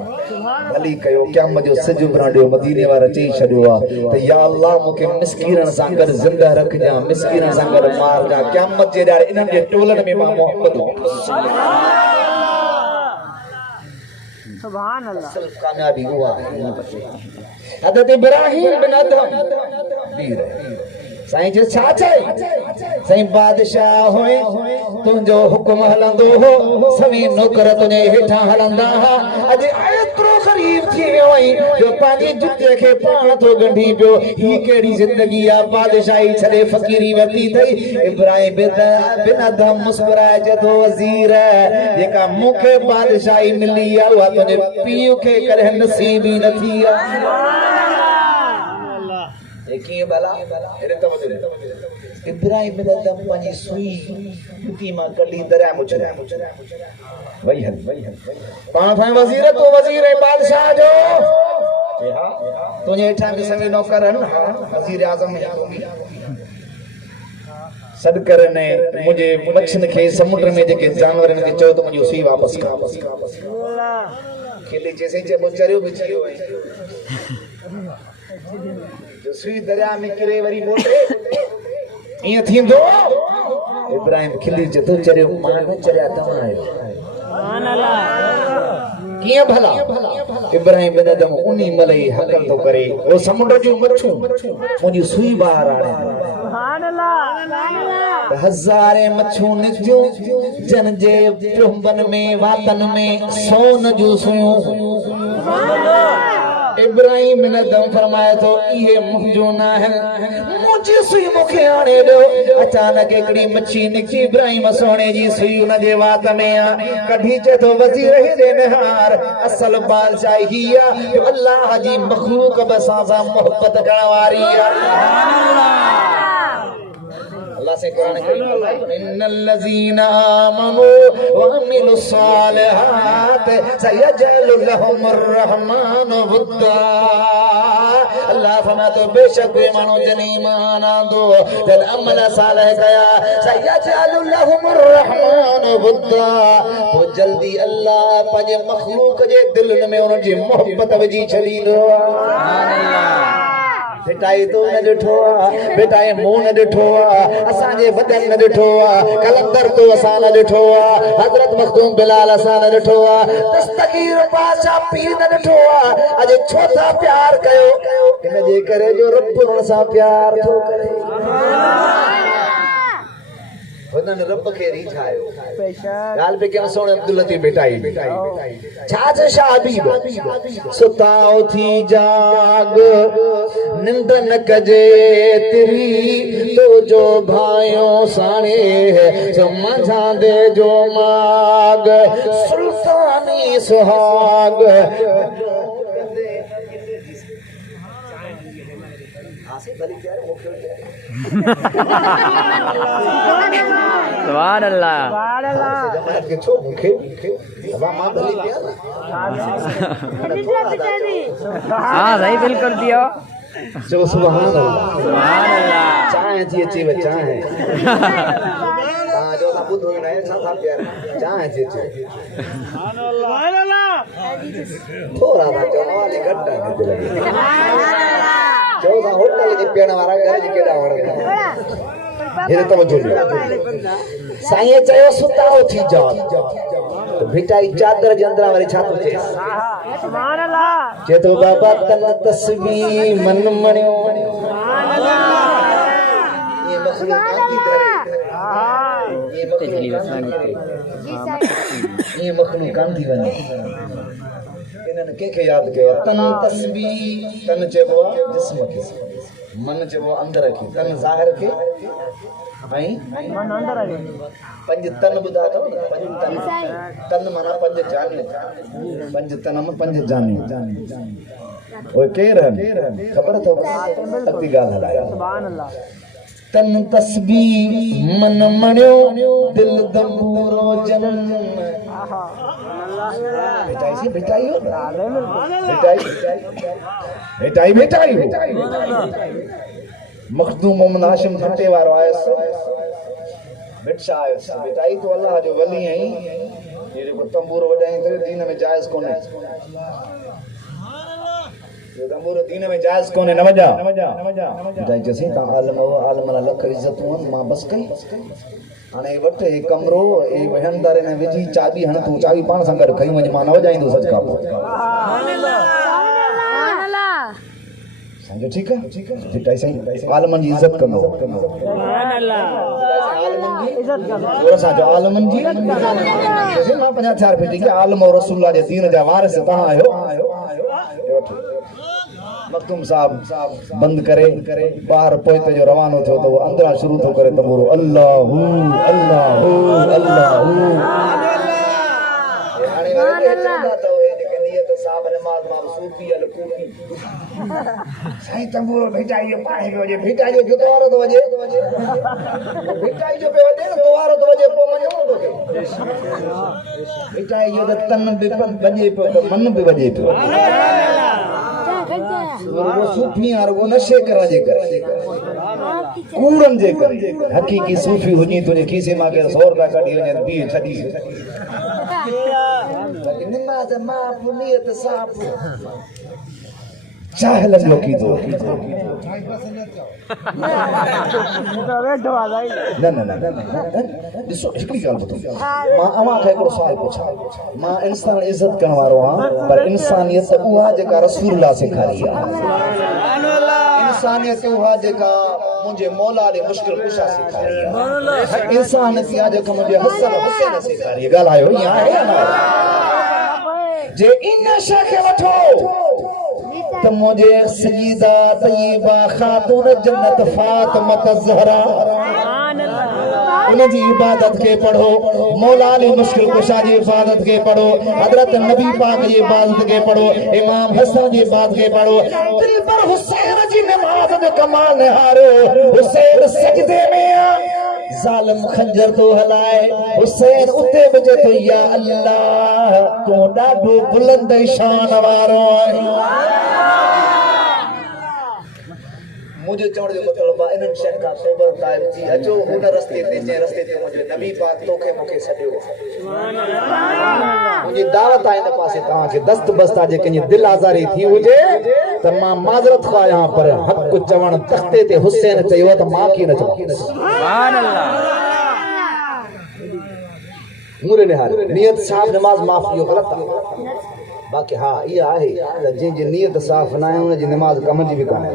भली कयो क़यामत जो सिज उभराडियो मदीने वारा चई छडियो आ त या अल्लाह मुके मिस्कीनन सां गॾु ज़िंदा रख जा मिस्कीनन सां गॾु मार जा क़यामत जे ॾाढे इन्हनि जे टोलनि में मां मोहब्बत सुभान अल्लाह असल कामयाबी हुआ हज़रत इब्राहिम बिन अदहम वीर साईं जे छा चई साईं बादशाह होए तुंहिंजो हुकुम हलंदो हो सभी नौकर तुंहिंजे हेठां हलंदा हा अॼु एतिरो ग़रीब थी वियो आई जो पंहिंजी जुते खे पाण थो गंढी पियो ही कहिड़ी ज़िंदगी आहे बादशाही छॾे फ़क़ीरी वरिती अथई इब्राहिम बिन अदहम मुस्कुराए चए थो वज़ीर जेका मूंखे बादशाही मिली आहे उहा तुंहिंजे पीउ खे कॾहिं नसीब ई न थी आहे कीअं भला हेॾे तवजो इब्राहिम बिन अदहम पंहिंजी सुई जुती मां कढी दरिया में उछलिया वई हल पाण भाई वज़ीर तो वज़ीर बादशाह जो हा तुंहिंजे हेठां बि सभई नौकर आहिनि वज़ीर आज़म सॾु कर ने मुंहिंजे मच्छियुनि खे समुंड में जेके जानवरनि खे चयो त मुंहिंजी सुई वापसि खिली चेसई चइबो चरियो बि चरियो जो सुई दरिया में किरे वरी मोटे ईअं थींदो इब्राहिम खिली चतो चरियो मां न चरिया तव्हां आहियो सुभान अल्लाह कीअं भला इब्राहिम बिन अदहम उनी मलई हकल तो करे वो समुंड जो मच्छू मुंहिंजी सुई ॿाहिरि आणे सुभान अल्लाह हज़ारे मच्छू निकितियूं जन जे टुंबन में वातन में सोन जूं सुयूं इब्राहिम बिन अदहम फरमाए तो इहे मुंहिंजो न आहे मुंहिंजी सुई मूंखे आणे ॾियो अचानक हिकिड़ी मच्छी निकिती इब्राहिम सोने जी सुई उन जे वात में आहे कढी चए थो वज़ीर हिते निहार असल बादशाही ही आहे जो अल्लाह जी मखलूक बि असां सां मोहब्बत करण वारी आहे अल्लाह से कुरान करीम इन्नल लज़ीना आमनू व अमिलुस सालिहात सयजअलु लहुमुर रहमानु वुद्दा अल्लाह फरमा तो बेशक वे मानो जन ईमान आंदो जन अमल सालिह कया सयजअलु लहुमुर रहमानु वुद्दा तो जल्दी अल्लाह पंहिंजे मखलूक जे दिलनि में उन जी मोहब्बत विझी छॾींदो सुभान अल्लाह बेटाई तो न ॾिठो आहे बेटाई मूं न ॾिठो आहे असांजे वॾनि न ॾिठो आहे कलंदर तो असां न ॾिठो आहे हज़रत मखदूम बिलाल असां न ॾिठो आहे दस्तगीर बादशाह पीर न ॾिठो आहे अॼु छो था प्यार कयो इन जे करे जो रब उन सां प्यार थो करे हुननि रब खे रिझायो ॻाल्हि पे कयूं सोणे अब्दुल लतीफ़ बेटाई छा शाह हबीब सुताओ थी जाग निंद न कजे तेरी तो जो भाइयों साणे समझा दे जो माग सुल्तानी सुहाग सुभान अल्लाह के छो मुखे हवा मां भली पिया हाँ सही बिल्कुल दियो जो सुभान अल्लाह सुभान अल्लाह चाहे थी अचे वे चाहे हां जो ना बुध होना है छा प्यार चाहे थी अचे सुभान अल्लाह थोड़ा सा जो वाली घटा के लगे जो सा होटल के पेण वाला घर केड़ा वण ये तो जो साईं चयो सुताओ थी जा तो बेटाई चादर जे अंदर वाली छा तो चे सुभान अल्लाह जे तो बाबा तन तस्वीर मन मणियो सुभान अल्लाह ये मखलूक की तरह ये मखलूक थी वने इन्हनि के याद कयो तन तस्वीर तन चेबो जिस्म के मन चेबो अंदर के तन ज़ाहिर के मन अंदर आहे पंज तन बुधा तो पंज तन तन माना पंज जानियो पंज तन में पंज जानियो ओए केर खबर तो अति गाल हलाया सुभान अल्लाह तन तस्बीह मन मणियो दिल दंबूरो जन बेटाई से बेटाई हो बेटाई मखदूम मोहम्मद हाशिम फटे वारो आयस बेटा आयस बेटाई तो अल्लाह जो वली है ये जो तंबूरो वजाई तो दीन में जायज कोने ये तंबूरो दीन में जायज कोने न वजा बेटाई जैसे ता आलम ला लख इज्जत मां बस कई हाणे वट ए कमरो ए वहनदार ने विजी चाबी हण तू चाबी पाण संग खई वने मां न वजाईंदो सच का समझो ठीक है बेटाई सही आलमन जी इज्जत कंदो सुभान अल्लाह आलमन जी इज्जत कंदो और सा जो आलमन जी जैसे मां 50 रुपए के आलम और रसूलुल्लाह जे दीन जा वारिस ता आयो मखदूम साहब बंद करे बाहर पोइते जो रवानो थियो तो अंदरा शुरू तो करे तंबूरो अल्लाहू अल्लाहू अल्लाहू हाणे वारे चंदा तो जेके नियत साहब नमाज मां सूफी अल कूफी साईं तंबूरो भेटाई पाए पियो जे भेटाई जो दोवारो तो वजे भेटाई जो पे वजे न दोवारो तो वजे पो मने तो के भेटाई जो तन बि बजे पियो तो मन बि वजे पियो वो सूफी आर वो नशे करा जे कर कूड़न जे कर हकीकी सूफी हुनी तुझे खीसे मां के 100 रुपया कढी वने बी छडी लेकिन नमाज मां पुनियत साहब चाहे लगलो की दो न ॾिसो हिकिड़ी ॻाल्हि ॿुधो मां अवां खे हिकिड़ो सुवाल पुछां मां इंसान इज़त करण वारो आहियां पर इंसानियत उहा जेका रसूलुल्लाह सेखारी आहे इंसानियत उहा जेका मुंहिंजे मौला ने मुश्किल कुशा सेखारी आहे इंसानियत इहा जेका मुंहिंजे हसन हुसैन सेखारी आहे ॻाल्हायो ईअं आहे या न जे इन शइ खे वठो तो मुझे सईदा तय्यबा खातून जन्नत फातिमा ज़हरा उनकी इबादत के पढ़ो मौला अली मुश्किल कुशा की इबादत के पढ़ो हजरत नबी पाक की इबादत के पढ़ो इमाम हसन की इबादत के पढ़ो दिल पर हुसैन जी नमाज जो कमाल निहारो हुसैन सजदे में जालिम खंजर तो हलाए हुसैन उते बजे तो या अल्लाह तू ॾाढो बुलंद शान वारो आहे मुझे चवण जो मतलब इन शइ खां सोबर ताइब थी अचो हुन रस्ते ते जे रस्ते ते मुंहिंजे नबी पाक तोखे मूंखे सॾियो सुभान अल्लाह मुंहिंजी दावत आहे इन पासे तव्हांखे दस्त बस्ता जे कंहिंजी दिलि आज़ारी थी हुजे त मां माज़रत खां आहियां पर हक़ चवण तख़्ते ते हुसैन चयो त मां कीअं न चवां सुभान अल्लाह नूर निहार नियत साफ़ नमाज माफ़ इहो ग़लति आहे बाक़ी हाँ ये आहे जिन नियत साफ़ ना है उन जी नमाज कम जी भी काने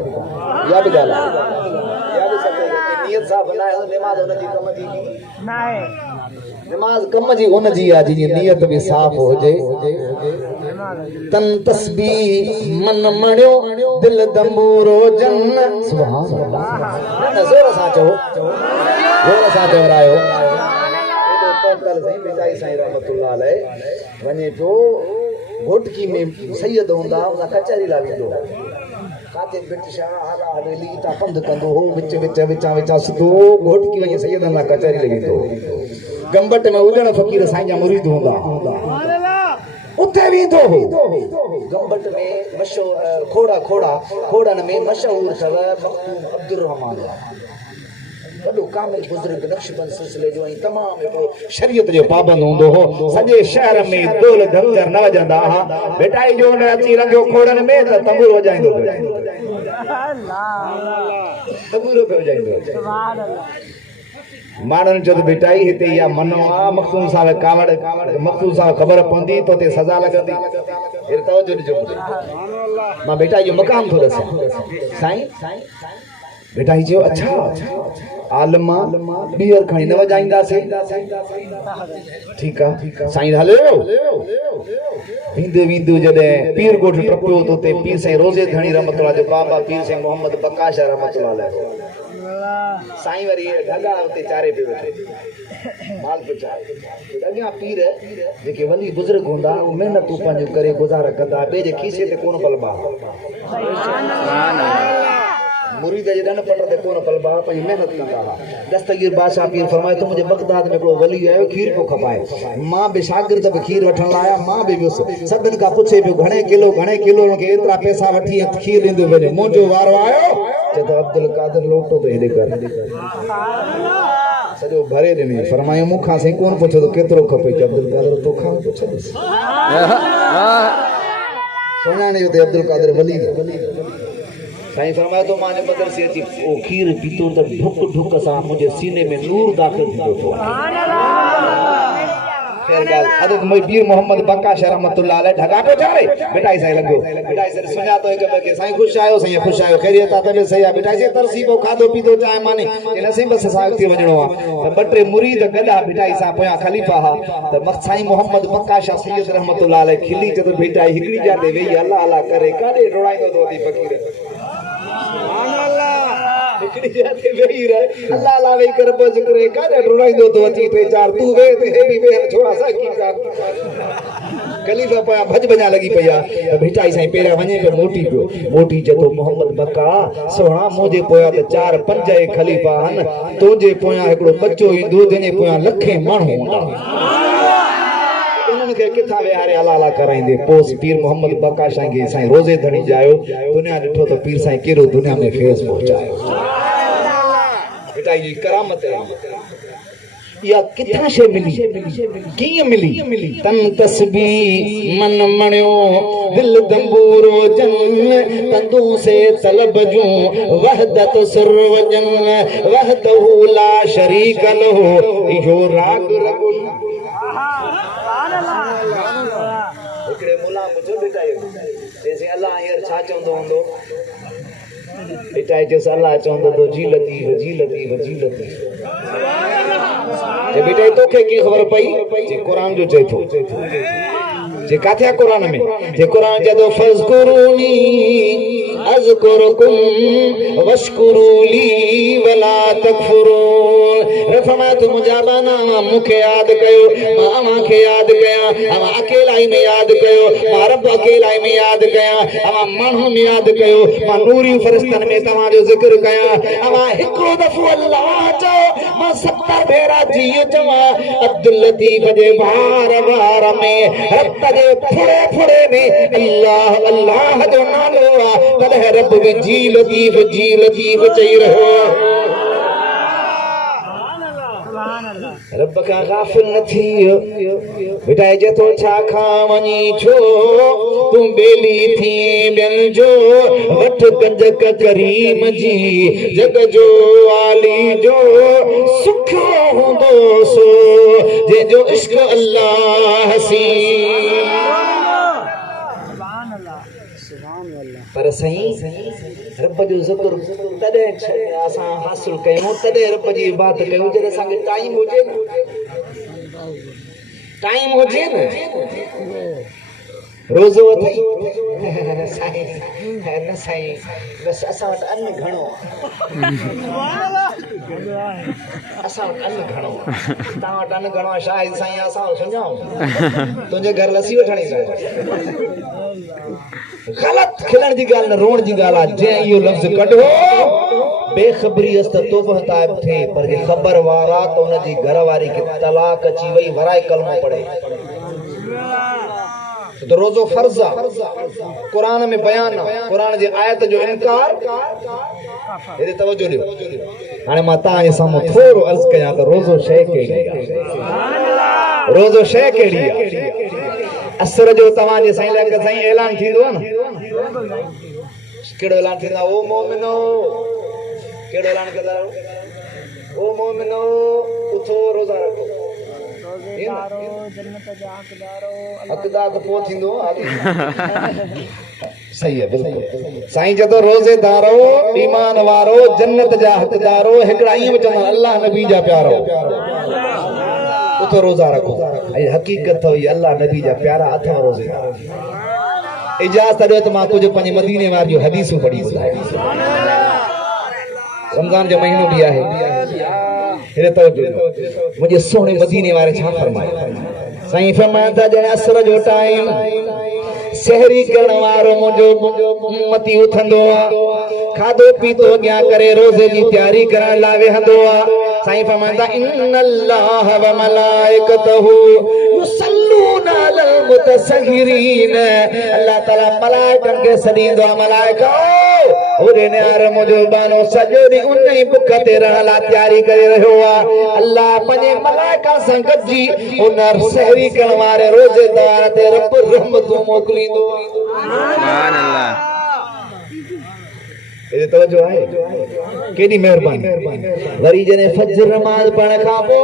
या भी गाल या भी सच है नियत साफ़ ना है नमाज उन जी कम जी ना है नमाज कम जी उन जी आ जी नियत भी साफ़ हो जे तन तस्बीह मन मणियो दिल दंबूरो जन सुभान अल्लाह न जोर सा चो रायो कल सही बेचाई साईं रहमतुल्लाह अलैह वने तो घोटकी में सैयद होंदा उन कचहरी ला वेंदो काते बिट शाह हारा हवेली ता पंध कंदो हो विच विच सिधो घोटकी वने सैयद ना कचहरी ले वेंदो गंबट में उजण फकीर साईं जा मुरीद होंदा सुभान अल्लाह उथे वेंदो हो गंबट में खोड़न में मशहूर थव मखदूम अब्दुल रहमान वॾो कामिल बुज़ुर्ग नक्शबंद सिलसिले जो ऐं तमामु शरीयत जो पाबंद हूंदो हो सॼे शहर में दोल धमजर न वॼंदा हुआ बेटाई जो न अची रंगियो खोड़नि में त तंबूरो वॼाईंदो तंबूरो पियो वॼाईंदो माण्हुनि चयो त बेटाई हिते इहा मनो आहे मखदूम साहिब कावड़ मखदूम साहिब ख़बर पवंदी त उते सज़ा लॻंदी हेॾे तवजो ॾिजो मां बेटाई जो मक़ाम थो ॾिसां साईं बेटाई चयो अच्छा आलमा ॿीहर खणी न वॼाईंदासीं ठीकु आहे साईं हलियो वेंदो जॾहिं पीर ॻोठ टपियो त उते पीर साईं रोज़े धणी रहमतुल्लाह जो बाबा पीर साईं मोहम्मद बकाशा रहमतुल्लाह अलैह साईं वरी ढगा उते चारे पियो वेठो माल पियो चारे अॻियां पीर जेके वली बुज़ुर्ग हूंदा उहे महिनतूं पंहिंजूं करे गुज़ारा कंदा ॿिए जे खीसे ते कोन पलबा मुरीद जॾहिं न पट ते कोन पलबा पंहिंजी महिनत कंदा हुआ दस्तगीर बादशाह पीर फरमाए तो मुंहिंजे बगदाद में हिकिड़ो वली आयो खीर पियो खपाए मां बि शागिर्द बि खीर वठण आया मां बि वियुसि सभिनि खां पुछे पियो घणे किलो हुनखे एतिरा पैसा वठी खीर ॾींदो वञे मुंहिंजो वारो आयो चए त अब्दुल कादिर लोटो तो हेॾे कर सॼो भरे ॾिनई फरमायो मूंखां साईं कोन पुछो त केतिरो खपे चए अब्दुल कादिर तोखां पुछंदुसि सुञाणे ते अब्दुल कादिर वली साईं फरमायो तो मां बदर से अची ओ खीर पीतो त ढुक ढुक सां मुंहिंजे सीने में नूर दाख़िल थींदो थियो खैर गाल हज़रत पीर मोहम्मद बक्का रहमतुल्लाह अलैह ढगा पे चारे बेटा साईं लॻो बेटा साईं सुञा तो हिक ॿिए खे साईं ख़ुशि आयो खैरियत आहे तबे सही आहे बेटा साईं तरसी पोइ खाधो पीतो चांहि मानी नसीब सां साग थी वञणो आहे त ॿ टे मुरीद गॾा बेटा सां पोयां ख़लीफ़ा हा त साईं मोहम्मद बक्का शाह सैयद रहमतुल्लाह अलैह खिली चयो बेटा हिकिड़ी जाइ ते वेही अल्लाह अल्लाह करे काॾे डोड़ाईंदो तो थी फ़कीर हिकिड़ी जाइ ते वेही रहे अल्लाह अल्लाह वेही करे पोइ ज़िक्र काॾे डोड़ाईंदो तो अची टे चार तूं वेह ते हे बि वेह छोड़ा सा की कर खलीफ़ा पोयां भज बजा लगी पई आहे त बेटा साईं पहिरियां वञे पियो मोटी चए तो मोहम्मद बक्का सोहा मुंहिंजे पोयां त चार पंज खलीफ़ा आहिनि तुंहिंजे पोयां हिकिड़ो बच्चो ईंदो जंहिंजे पोयां लखे माण्हू हूंदा उन्हनि खे किथां विहारे अला अला कराईंदे पोइ पीर मोहम्मद बक्का साईं खे साईं रोज़े धणी जायो दुनिया ॾिठो त पीर साईं कहिड़ो दुनिया में फेस पहुचायो बेटा जी करामत या किथां शे मिली कीअं मिली तन तस्बीह मन मणियो दिल दंबूरो जन तंदू से तलब जूं वहदत सर्वजन वहदहु ला शरीक लहु इहो राग रगुन हिकिड़े मुला पुछो बेटा जैसे अल्लाह हींअर छा चवंदो हूंदो बेटा जैसे अल्लाह चवंदो तो जी लतीफ़ बेटा तोखे कीअं ख़बर पई जे क़ुरान जो चए थो जे काथे आहे क़ुरान में जे क़ुरान चए थो फज़कुरूनी अज़कुरुकुम वशकुरू ली वला तकफुरून फरमाया तो मुंहिंजा बाना मूंखे यादि कयो मां अव्हांखे यादि कयां अव्हां अकेलाई में यादि कयो मां रब अकेलाई में यादि कयां अव्हां माण्हुनि में यादि कयो मां नूरी फ़रिश्तनि में तव्हांजो ज़िक्र कयां अव्हां हिकिड़ो दफ़ो अल्लाह चओ मां 70 भेरा जीअं चवां अब्दुल लतीफ़ जे वार में रत जे फुड़े में अल्लाह अल्लाह जो नालो आहे तॾहिं रब बि जी लतीफ़ चई रहियो रब का गाफिल न थियो बेटा जे तो छा खां वञी छो तूं बेली थी ॿियनि जो वठ कंजक करीम जी जग जो आली जो सुख हूंदो सो जंहिंजो इश्क अल्लाह सी पर सही रब जो ज़िक्र तॾहिं असां हासिल कयूं तॾहिं रब जी इबादत कयूं जॾहिं असांखे टाइम हुजे न रोज़ो अथई साईं बसि असां वटि अन्न घणो असां वटि अन्न घणो तव्हां वटि अन्न घणो आहे शायदि साईं असां सुञाऊं तुंहिंजे घर लसी वठणी ग़लति खिलण जी ॻाल्हि न रोअण जी ॻाल्हि आहे जंहिं इहो लफ़्ज़ कढो बेख़बरी अस त तोबह ताइब थिए पर जे ख़बर वारा त हुनजी घरवारी खे तलाक अची वई वराए कलमो पढ़े तो रोज़ो फर्ज़ आहे क़ुरान में बयान आहे क़ुरान जे आयत जो इनकार हेॾे तवजो ॾियो हाणे मां तव्हांजे साम्हूं थोरो अर्ज़ कयां त रोज़ो शइ कहिड़ी आहे रोज़ो शइ कहिड़ी आहे असर जो तव्हांजे साईं लाइ साईं ऐलान थींदो आहे न कहिड़ो ऐलान थींदो आहे ओ मोमिनो कहिड़ो ऐलान कंदा आहियो ओ मोमिनो उथो रोज़ा रखो हक़दार त पोइ थींदो सही आहे बिल्कुलु साईं चए थो रोज़ेदारो ईमान वारो जन्नत जा हक़दारो हिकिड़ा ईअं बि चवंदा अल्लाह नबी जा प्यारो उथो रोज़ा रखो ऐं हक़ीक़त अथव अल्लाह नबी जा प्यारा अथव रोज़ेदार इजाज़त ॾियो त मां कुझु पंहिंजे मदीने वारी हदीसूं पढ़ी ॿुधाए रमज़ान जो महीनो बि आहे मुझे सोने मदीने वाले छा फरमाया साईं फरमाया था जने असर जो टाइम सहरी करण वारो मुंहिंजो उम्मती उथंदो आहे खाधो पीतो अॻियां करे रोज़े जी तैयारी करण लाइ वेहंदो आहे। साईं फरमाईंदा इन्नल्लाह व मलाइकतहू युसल्लूना अलल मुतसहिरीन। अल्लाह ताला मलाइकनि खे सॾींदो आहे, मलाइका ओरे न्यार मुंहिंजो बानो सॼो ॾींहुं उन ई बुख ते रहण लाइ तैयारी करे रहियो आहे। अल्लाह पंहिंजे मलाइका सां गॾिजी उन सहरी करण वारे रोज़ेदार ते रब रहमतूं मोकिलींदो। सुभान अल्लाह। ये तवज्जो है केडी मेहरबानी। वरी जने फजर नमाज पढ़ण खां पोइ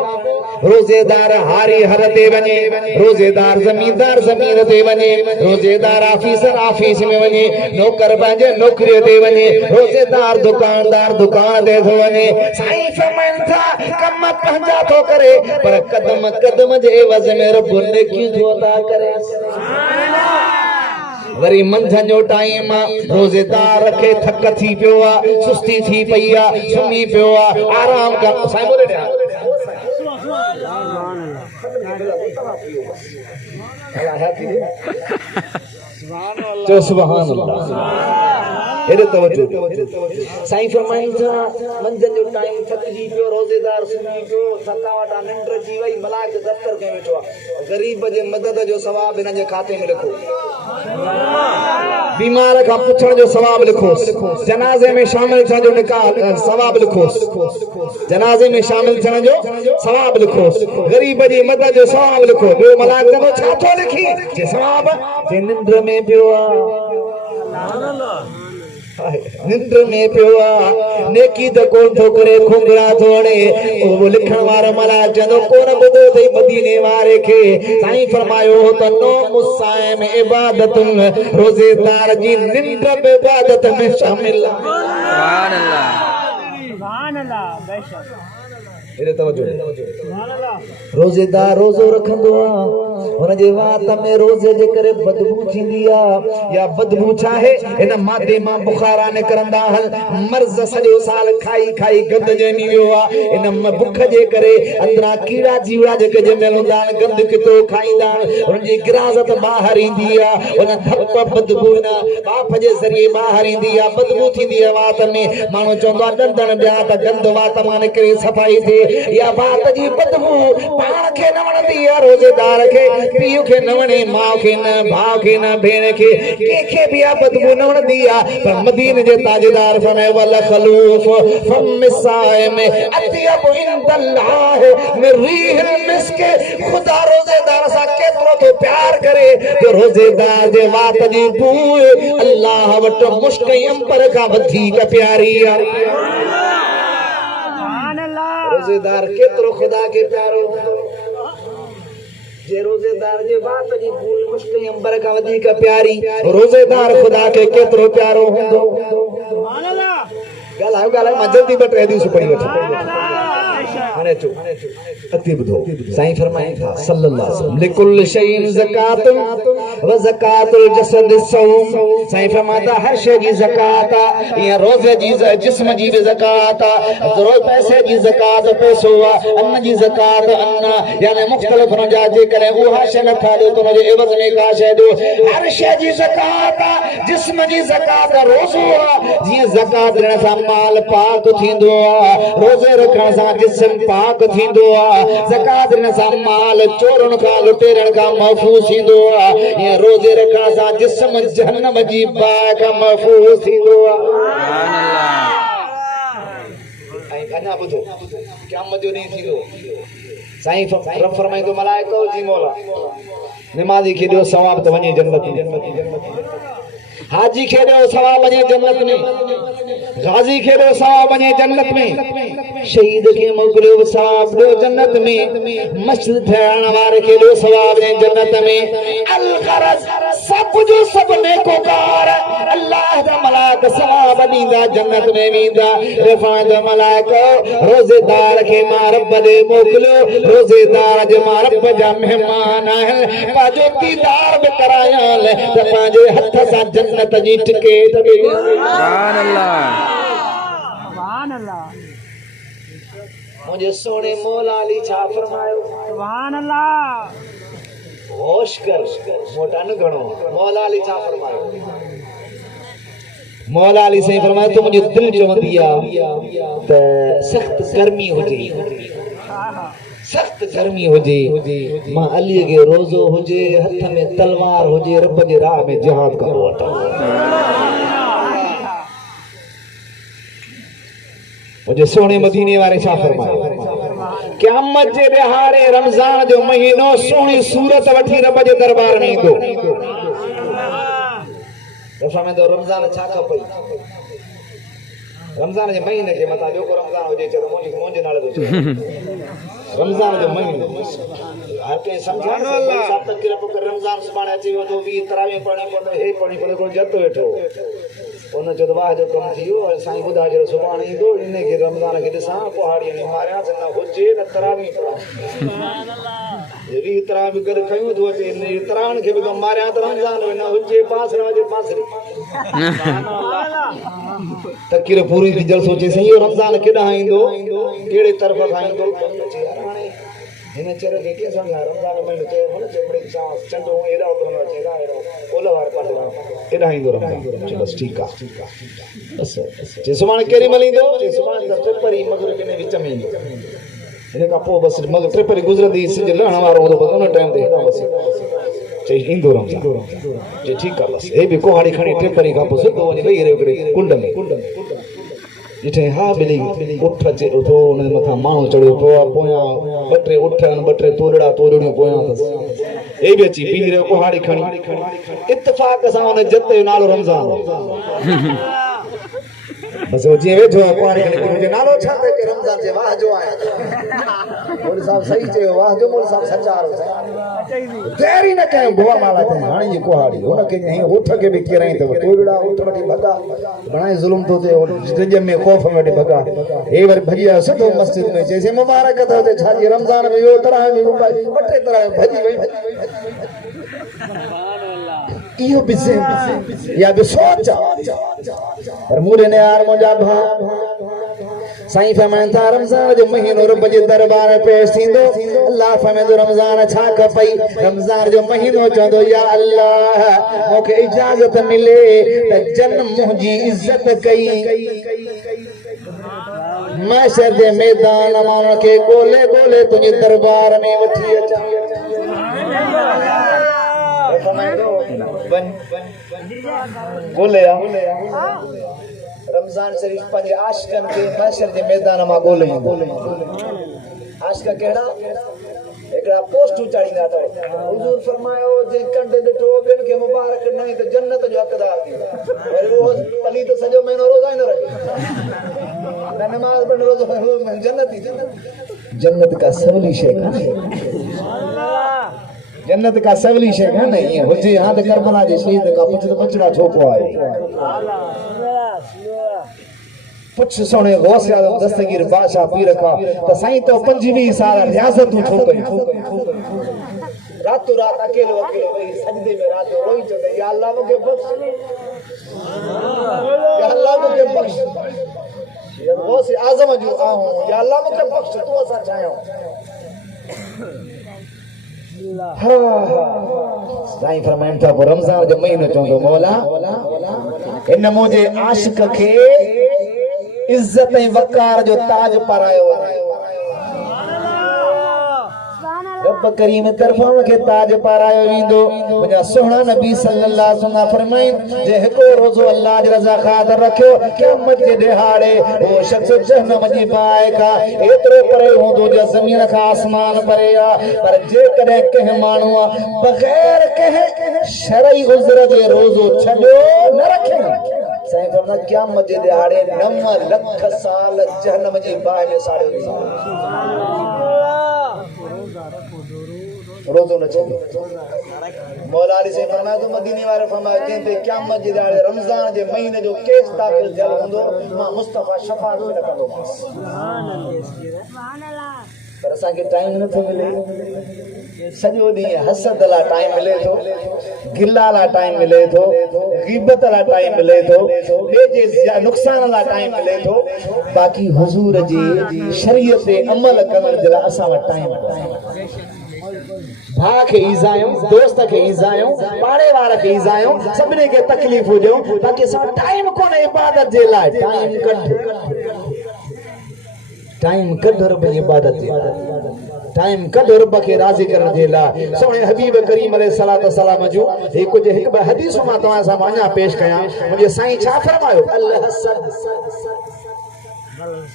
रोजेदार हारी हर ते वञे, रोजेदार जमींदार ज़मीन ते वञे, रोजेदार ऑफिसर ऑफिस में वञे, नौकर पंहिंजे नौकरी ते वञे, रोजेदार दुकानदार दुकान ते थो वञे। साईं फरमाइनि था कम पंहिंजा थो करे पर कदम कदम जे एवज़ में रब नेकियूं थो अता करे। वरी मंझंदि जो टाइम रोजेदार खे थक थी पियो आहे, सुस्ती थी पई आहे, सुम्ही पियो आहे, आराम कर। साईं बोले जो सुभान अल्लाह। एॾो तवज्जो। साईं फरमाइनि था मंझंदि जो टाइम थकिजी पियो, रोज़ेदार सुम्ही पियो, थकावट आहे, निंड अची वई, मलाइक दफ़्तर खे वेठो आहे। ग़रीब जे मदद जो सवाब हिन जे खाते में लिखो, बीमार खां पुछण जो सवाब लिखो, जनाज़े में शामिल थियण जो निकाह सवाब लिखो, जनाज़े में शामिल थियण जो सवाब लिखो, ग़रीब जी मदद जो सवाब लिखो। ॿियो मलाइक चवंदो छा थो लिखी? जे सवाब जे निंड में पियो आहे, निंड में पियो आहे, नेकी त कोन थो करे, खुंगड़ा थो हणे। उहो लिखण वारो मलाइक चवंदो कोन ॿुधो अथई मदीने वारे खे। साईं फरमायो त नो मुसाइम इबादतुन, रोज़ेदार जी निंड बि इबादत में शामिल आहे। सुभान अल्लाह। सुभान अल्लाह। बेशक एॾो तवज्जो। रोज़ेदार रोज़ो रखंदो आहे, हुन जे वात में रोज़े जे करे बदबू थींदी आहे। या बदबू छा आहे? हिन मादे मां बुखारा निकिरंदा आहिनि, मर्ज़ सॼो साल खाई खाई गंद ॼमी वियो आहे। इन बुख जे करे अंदरां कीड़ा जीवड़ा जेके ॼमियल हूंदा आहिनि, गंद कितो खाईंदा आहिनि, हुनजी गिराज़त ॿाहिरि ईंदी आहे। हुन धप बदबू हिन बाफ़ जे ज़रिए ॿाहिरि ईंदी आहे, बदबू थींदी आहे वात में। माण्हू चवंदो आहे ॾंदण ॾियां त गंद वात मां निकिरे, सफ़ाई थिए। या वात जी बदबू पाण खे न वणंदी आहे, रोज़ेदार खे, पीउ खे न वणे, माउ खे न, भाउ खे न, भेण खे, कंहिंखे बि इहा बदबू न वणंदी आहे। पर मदीने जे ताजदार फरमाए वल खलूफ फम साइम अतियब इंदल्लाह मिन रीहिल मिस्क। खुदा रोज़ेदार सां केतिरो तो प्यार करे तो रोज़ेदार जे वात जी बू अल्लाह वटि मुश्क अंबर खां वधीक प्यारी आहे। रोज़ेदार केतिरो खुदा के प्यारो हूंदो? जे रोज़ेदार जे वात जी बू मुश्क अंबर खां वधीक प्यारी, रोज़ेदार खुदा के केतिरो प्यारो हूंदो? सुभान अल्लाह। ॻाल्हायो ॻाल्हायो, मां जल्दी ॿ टे हदीसूं पढ़ी वठां। हाणे अचो अति ॿुधो। साईं फरमाइनि था सल्लल्लाहु अलैहि वसल्लम लिकुल शैइन ज़कातुन व ज़कातुल जसद सौम। साईं फरमाता हर शइ जी ज़कात आहे, ईअं रोज़े जी जिस्म जी बि ज़कात आहे, रोज़ पैसे जी ज़कात पैसो आहे, अन्न जी ज़कात अन्न, यानी मुख़्तलिफ़ जा जेकॾहिं उहा शइ नथा ॾियो त हुनजे एवज़ में का शइ ॾियो। हर शइ जी ज़कात आहे, जिस्म जी ज़कात रोज़ो आहे। जीअं ज़कात ॾियण सां माल पाक थींदो आहे, रोज़े रखण सां जिस्म पाक थींदो आहे, ज़कात ॾियण सां माल चोरन खां लुटेरन खां महफूज़ थींदो आहे। ईअं रोज़े रखण सां जिस्म जहन्नम जी बाहि खां महफूज़ थींदो आहे। अञा ॿुधो, क़यामत जो ॾींहुं थींदो। साईं रब फरमाईंदो मलाइको जी मौला निमाज़ी खे ॾियो सवाब त वञे जन्नत में, हाजी खे ॾियो सवाब वञे जन्नत में, गाज़ी खे ॾियो सवाब वञे जन्नत में, शहीद खे मोकिलियो सवाब ॾियो जन्नत में, मस्जिद ठाहिण वारे खे ॾियो सवाब वञे जन्नत में। अल ग़रज़ सब जो सब नेकोकार अल्लाह जा मलाइक सवाब ॾींदा, जन्नत में वेंदा। रिफ़ाइंदा मलाइक रोज़ेदार खे मां रब ॾे मोकिलियो, रोज़ेदार जे मां रब जा महिमान आहिनि, पंहिंजो दीदार बि करायां त पंहिंजे हथ सां जन्नत जी टिकेट बि। सुभान अल्लाह। सुभान अल्लाह। मुझे सोने मौला अली छा फरमायो? सुभान अल्लाह। होश कर, मोटा न गणो। मौला अली छा फरमायो? मौला अली से फरमाया तो मुझे दिल चवंदी आ त सख्त गर्मी हुजे सख्त गर्मी हुजे मां अली के रोजो हुजे हथ में तलवार हुजे रब जे राह में जिहाद करो वठो मुझे सोने मदीने वाले छा फरमाया क़यामत जे दिहाड़े रमजान जो महीनो सोनी सूरत वठी रब जे दरबार में ईंदो दफ़ा में तो रमजान छा खपई रमजान जे महीने के मथा जो को रमजान हो जे चलो मुंजे नाले तो रमजान जो महीनो हर के समझा सब तक किरा पर रमजान सुभाणे अची वो तो 20 तरावी पढ़णी पड़ो हे पढ़णी पड़ो को जत वेठो उन जो दवा जो कम थियो साईं बुधा जो सुभाणे ईंदो इने के रमजान के दिसा पहाड़ी ने मारिया न हुजे न तरावी सुभान अल्लाह ये 20 तरावी कर खयो तो अचे ने तराण के भी मारिया त रमजान न हुजे पास न हुजे पासरी तकीर पूरी दिल सोचे सही रमजान केडा ईंदो केड़े तरफ खां ईंदो हिन चर के के समझा रमजान में ते मन चमड़ी सांस चंदो एड़ा तो न चेगा एड़ो ओलवार पड़वा केडा ईंदो रमजान चलो बस ठीक आ बस जे सुभाणे केरी मलींदो जे सुभाणे त ट्रिपरी मगरिब ने विच में ईंदो हिन का पो बस मगर ट्रिपरी गुजरंदी सिज लहण वारो हूंदो बस उन टाइम ते बस चई ईंदो रमजान जे ठीक आ बस हे भी कोहाड़ी खणी ट्रिपरी का पो सिधो वनी वेही रहियो कुंड में जिथे हा बिली उठ अचे तो उन मथा माण्हू चढ़ियो पियो पोयां बटरे उठन बटरे तोड़ड़ा तोड़ड़ियूं पोयां ए भी अची पी रहियो कोहाड़ी खणी इत्तेफाक सां उन जत जो नालो रमजान बस वो जी वेठो कोहाड़ी खणी मुंहिंजो नालो छा ते के रमजान जे वाह जो आहे मोदी साहब सही चयो वाह जो मोदी साहब सचारो देरी न कयो बुआ माला ते हाणे जी कोहाड़ी उन के ही उठ के भी केराई तो तोड़ड़ा उठ वठी भगा बणाए जुल्म तो ते जज में खौफ में वठी भगा ए वर भजिया सिधो मस्जिद में जैसे मुबारक तो ते छा जी रमजान में यो तरह में बटे तरह भजी वई इहो बिसे या बि सोच पर मूरे ने यार मुंजा भा साईं फरमाइन था रमजान जो महीनो रब जे दरबार में पेश थींदो अल्लाह फरमाइंदो रमजान छा खपई रमजान जो महीनो चवंदो या अल्लाह मूंखे इजाजत मिले त जन मुंहिंजी इज्जत कई महशर जे मैदान मां उनखे ॻोल्हे ॻोल्हे तुंहिंजे दरबार में वठी अचां ॻोल्हे रमजान शरीफ पंहिंजे आशिकन खे महशर जे मैदान मां ॻोल्हे आशिक कहिड़ा हिकिड़ा पोस्टूं चाढ़ींदा अथव हुजूर फरमायो जे कंड ॾिठो ॿियनि खे मुबारक न त जन्नत जो हक़दार थी वरी उहो पली त सॼो महीनो रोज़ा ई न रखे न नमाज़ पढ़ रोज़ जन्नत ई जन्नत का सवली शइ कान्हे जन्नत का सवली शइ कान्हे ईअं हुजे हा त करबला जे शहीद का पुछ त बचड़ा छो को आहे पुछ सोने गौस आज़म दस्तगीर बादशाह पीर का त साईं तो 25 साल रियासतूं छो कई रातों रात अकेलो अकेलो वही सजदे में रात जो रोई चवे या अल्लाह मुझे बख्श या अल्लाह मुझे बख्श ये गौस आज़म जो आहूं या अल्लाह मुझे बख्श तू असा चायो साईं फरमाइन था रमजान जो महीनो चवंदो मौला इन मुझे आशिक खे इज्जत ऐं वकार जो ताज पारायो रब करीम तरफां उनखे ताज पारायो वेंदो मुंहिंजा सुहिणा नबी सल्लल्लाहु अलैहि वसल्लम फरमाइन जे हिकु रोज़ो अल्लाह जी रज़ा ख़ातिर रखियो क़यामत जे ॾिहाड़े उहो शख़्स जहन्नम जी बाहि खां एतिरो परे हूंदो जो ज़मीन खां आसमान परे आहे पर जेकॾहिं कंहिं माण्हूअ बग़ैर कंहिं शरई उज़र जे रोज़ो छॾियो न रखे साईं फरमाइनि क़यामत जे ॾिहाड़े 9 लख साल जहन्नम जी बाहि में साड़ियो रोज़ो न छॾियो मौला अली से फरमायो तो मदीने वाले फरमायो जंहिं ते क़यामत जे ॾिहाड़े रमज़ान जे महीने जो केस दाख़िल थियल हूंदो मां मुस्तफ़ा शफ़ाअत न कंदोमांसि पर असांखे टाइम नथो मिले सॼो ॾींहुं हसद लाइ टाइम मिले थो गिला लाइ टाइम मिले थो ग़ीबत लाइ टाइम मिले थो ॿिए जे नुक़सान लाइ टाइम मिले थो बाक़ी हुज़ूर जी शरीयत ते अमल करण जे लाइ असां वटि टाइम भाउ खे ईज़ायूं, दोस्त खे ईज़ायूं, पाड़े वार खे ईज़ायूं, सभिनी खे तकलीफ़ हुजूं, ताकि असां टाइम कोन्हे इबादत जे लाइ। टाइम कढ रब जी इबादत जे लाइ, टाइम कढ रब खे राज़ी करण जे लाइ। सोने हबीब करीम अलैहिस्सलातु वस्सलाम जूं हिकु ॿ हदीसूं मां तव्हां सां अञा पेश कयां। मुंहिंजे साईं छा फरमायो? अल हसद,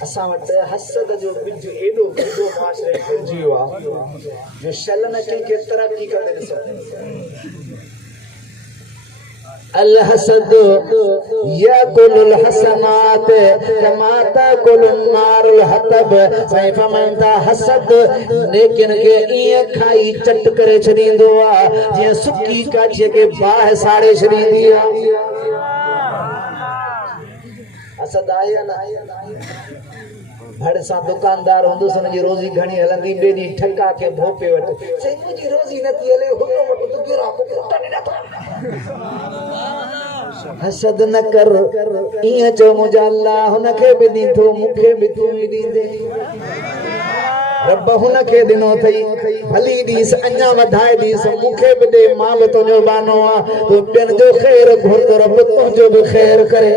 असां वटि हसद जो बिज एॾो वॾो मुआशरे फैलिजी वियो आहे जो शल न कंहिंखे तरक़ी कंदे ॾिसो। अल हसद याकुलुल हसनात कमा ताकुलुन नारुल हतब। साईं फरमाइनि था हसद लेकिन के ईअं खाई चट करे छॾींदो आहे जीअं सुकी काठीअ खे बाहि साड़े छॾींदी आहे। हसद आहे या न? भड़ सां दुकानदार हूंदुसि, हुनजी रोज़ी घणी हलंदी, ॿिए ॾींहुं ठका खे भोपे वटि चई मुंहिंजी रोज़ी नथी हले, हुन वटि तूं गिराक हसद न कर, ईअं चओ मुंहिंजा अल्लाह हुनखे बि ॾींदो, मूंखे बि तूं ई ॾींदे। रब हुनखे ॾिनो अथई, भली ॾींसि, अञा वधाए ॾींसि, मूंखे बि ॾे, मां बि तुंहिंजो बानो आहियां। तूं ॿियनि जो ख़ैर घुर त रब तुंहिंजो बि ख़ैर करे।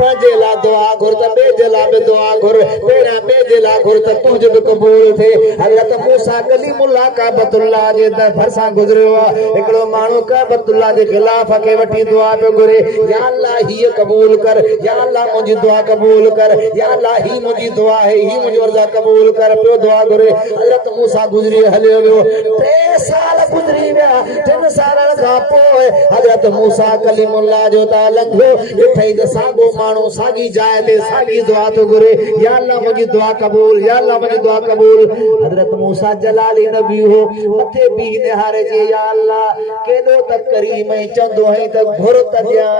पंहिंजे लाइ दुआ घुर त ॿिए जे लाइ बि दुआ घुर, पहिरियां ॿिए जे लाइ घुर त तुंहिंजो बि क़बूल थिए। हज़रत मूसा कलीमुल्लाह काबतुल्लाह जे भरिसां गुज़रियो आहे। हिकिड़ो माण्हू काबतुल्लाह जे ख़िलाफ़ खे वठी दुआ पियो घुरे, या अल्लाह हीअ क़बूल कर, या अल्लाह मुंहिंजी दुआ क़बूल कर, या अल्लाह ही मुंहिंजी दुआ है, ही मुंहिंजो अर्ज़ा क़बूल कर, पियो दुआ घुरे। हज़रत मूसा गुज़री हलियो वियो, 3 साल गुज़री विया। 3 सालनि खां पोइ हज़रत मूसा कलीमुल्लाह जो तां लंघियो, ॾिठई त साॻियो माण्हू साॻी जाइ ते साॻी दुआ थो घुरे, या अल्लाह मुंहिंजी दुआ क़बूल, या अल्लाह मुंहिंजी दुआ क़बूल। हज़रत मूसा जलाली नबी हो, मथे बी निहारे जे, या अल्लाह केॾो त करीम ऐं चवंदो आहीं त घुर त ॾियां,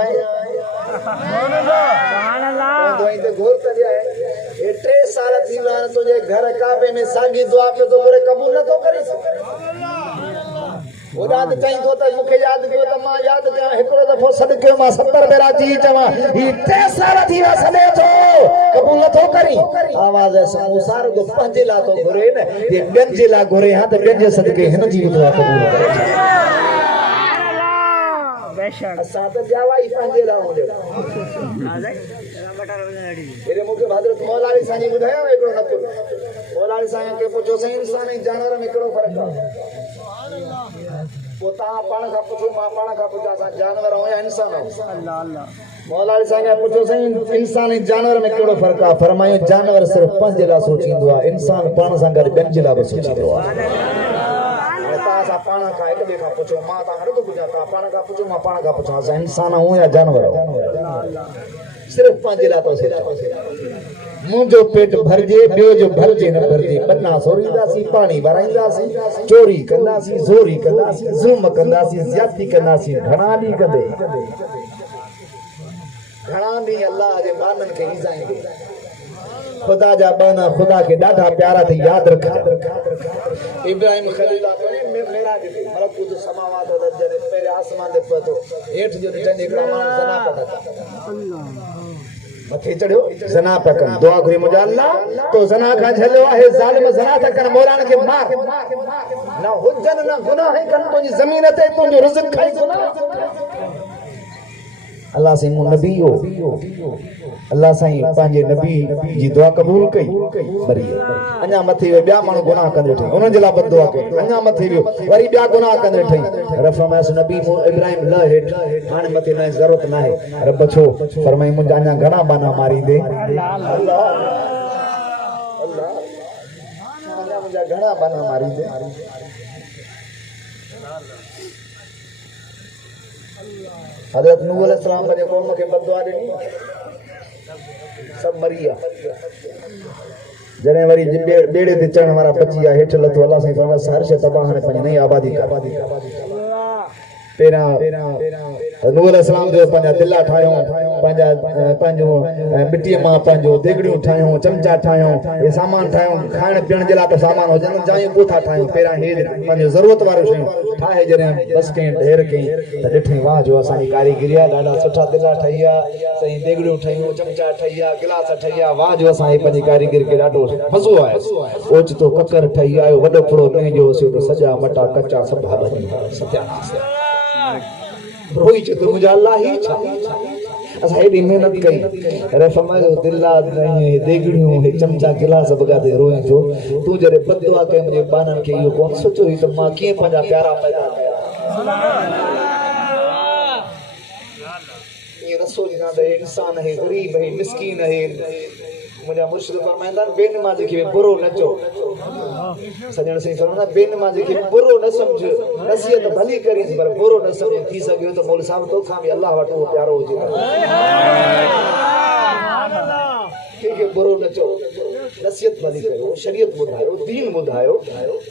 चवंदो आहीं त घुर त ॾियां। 3 साल थी विया आहिनि तुंहिंजे घर काबे में साॻी दुआ पियो थो घुरे, क़बूल नथो करे सघे। यादि चई थो त मूंखे यादि कयो त मां यादि कयां, हिकिड़ो दफ़ो सॾु कयो, मां 70 भेरा जी चवां, ही 3 साल थी विया सॾे थो, क़बूल नथो करी। आवाज़ मूसा रुॻो पंहिंजे लाइ थो घुरे न, ये ॿियनि जे लाइ घुरे हा त ॿियनि जे सदके हिन जी बि दुआ क़बूल करे। असां त ॼावा ई पंहिंजे लाइ हूंदे। हेॾे मूंखे हज़रत मौला अली साईं ॿुधायो हिकिड़ो नकुल। मौला अली साईं खे पुछो, साईं इंसान ऐं जानवर में कहिड़ो फ़र्क़ु आहे? पोइ तव्हां पाण खां पुछो, मां पाण खां पुछां, असां जानवर आहियूं या इंसान आहियूं? मौला अली साईं खां पुछो, साईं इंसान ऐं जानवर में कहिड़ो फ़र्क़ु आहे? फरमायो जानवर सिर्फ़ु पंहिंजे लाइ सोचींदो आहे, इंसान पाण सां गॾु ॿियनि जे लाइ बि सोचींदो आहे। तव्हां पाण खां हिक ॿिए खां पुछो, मां तव्हां नथो पुछां, तव्हां पाण खां पुछो, मां पाण खां पुछां, असां इंसान आहियूं या जानवर आहियूं? सिर्फ़ु पंहिंजे लाइ थो सोचो। मुंहिंजो पेट भरजे, ॿियो जो भरजे न भरजे, बन्ना सोरींदासीं, पाणी भराईंदासीं, चोरी कंदासीं, ज़ोरी कंदासीं, ज़ुल्म कंदासीं, ज़्यादती कंदासीं, घणा ॾींहं कंदे, घणा ॾींहं अल्लाह जे बाननि खे ईज़ाईंदे। खुदा जा बाना खुदा खे ॾाढा प्यारा थी यादि रखा। इब्राहिम ख़लीलुल्लाह मेराज ते मलकूत समावात जॾहिं पहिरियों आसमान ते पहुतो, हेठि जो ॾिठनि हिकिड़ा माण्हू ज़ना पिया मथे चढ़ियो, ज़ना पिया कनि, दुआ घुरी, मुंहिंजा अल्लाह तो ज़ना खां झलियो आहे, ज़ालिम ज़ना था कनि, मौलाना खे मार, न हुजनि न गुनाह कनि, तुंहिंजी ज़मीन ते तुंहिंजो रिज़्क़ खाई गुनाह। अल्लाह साईं मूं नबी हो, अल्लाह साईं पंहिंजे नबी जी दुआ क़बूल कई, वरी अञा मथे वियो, ॿिया माण्हू गुनाह कंदे ठही, उन्हनि जे लाइ बददुआ कई, अञा मथे वियो, वरी ॿिया गुनाह कंदे ठही। रब फरमायसि नबी मूं इब्राहिम ल हेठि, हाणे मथे न ज़रूरत न आहे। रब छो? फरमाई मुंहिंजा अञा घणा बाना मारींदे, मुंहिंजा घणा बाना मारींदे। हज़रत नूह अलैहिस्सलाम पंहिंजे क़ौम खे बददुआ ॾिनी, सभु मरी विया। जॾहिं वरी ॿेड़े ते चढ़ण वारा बची विया, हेठि लथो, अल्लाह साईं फरमायो हर शइ तबाह, हाणे पंहिंजी नई आबादी कर। पेरा नूर इस्लाम जो पंजा दिला ठायो पंजा पंजो मिट्टी मां पंजो देगड़ियों ठायो चमचा ठायो ये सामान ठायो खाण पीण जे ला तो सामान हो जन जाय कोठा ठायो पेरा हे पंजो जरूरत वारो शय ठाए जरे बस के ढेर के त डिठे वाह जो असानी कारीगिरी डाडा सुठा दिला ठहिया सही देगड़ियों ठहियो चमचा ठहिया गिलास ठहिया वाह जो असाई पंजी कारीगिरी के डाडो मजो आयो ओच तो ककर ठही आयो वडो फड़ो के जो सो तो सजा मटा कच्चा सब भाबनी सत्यानाश रोई च तो मुझा अल्लाह ही छा असा एडी मेहनत कई अरे फरमायो दिला नहीं देगड़ियों हे चमचा गिलास बगा दे रोए जो तू जरे बददुआ के मुझे बानन के यो कोन सोचो ही तो मां के पंजा प्यारा पैदा कया ये रसूल ना दे इंसान है गरीब है मिस्कीन है मुझे मुर्शिद फरमाइंदा बेनमाजी के बुरो न चो सजण से फरमाइंदा बेनमाजी के बुरो न समझ नसीहत भली करी पर बुरो न समझ थी सके तो मौलवी साहब तो खाम अल्लाह वटो प्यारो हो जे के बुरो न चो नसीहत भली कयो शरीयत बुधायो दीन बुधायो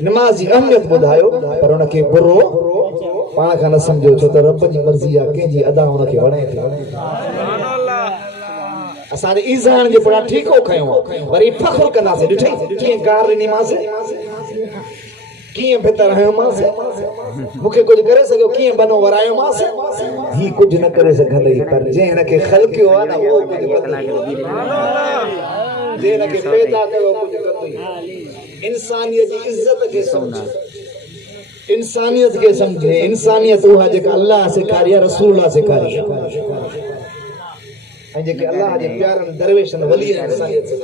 नमाजी अहमियत बुधायो पर उन के बुरो पाण का न समझो छो तो रब जी मर्जी आ के जी अदा उन के वणे थी असारे ईज़ान जे पड़ा ठीक हो खयो वरी फखर कना से डिठई के कार नी मासे किए भीतर है मासे मुखे कुछ करे सके किए बनो वरायो मासे ही कुछ न करे सके पर जे न के खलकियो आ ना वो कुछ जे न के पैदा कयो कुछ कंदी इंसानियत जी इज्जत के समझ इंसानियत के समझे इंसानियत उहा जे अल्लाह से कारिया रसूलुल्लाह से कारिया जे के अल्लाह जे प्यारन दरवेशन वली इंसानियत से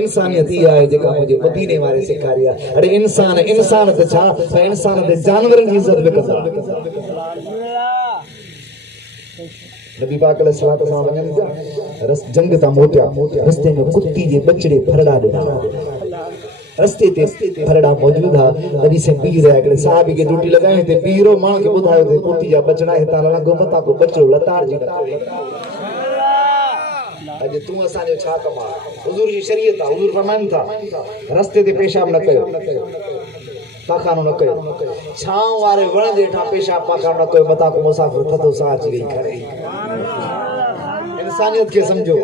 इंसानियत ही आहे जेका मुझे मदीने वाले सिखारिया अरे इंसान इंसान त छा इंसान ते जानवरन जी इज्जत बेकता नबी पाक अलैहि सलातो व सलाम रस जंग ता मोटिया रस्ते में कुत्ती जे बचड़े फरड़ा ॾिना रस्ते ते फरड़ा मौजूद हा तडी से बीर है अगले साहब के ड्यूटी लगाए ते बीरो मां के बुधायो ते कुत्ती जा बचड़ा हिता लगो मता को बचड़ो लतार जी अज तू असा जो छा कमा हुजूर जी शरीयत आ हुजूर फरमान था रस्ते ते पेशाब न कयो पाखानो न कयो छाव वारे वण जेठा पेशाब पाखानो न कयो मता को मुसाफिर थतो साच गई करे इंसानियत के समझो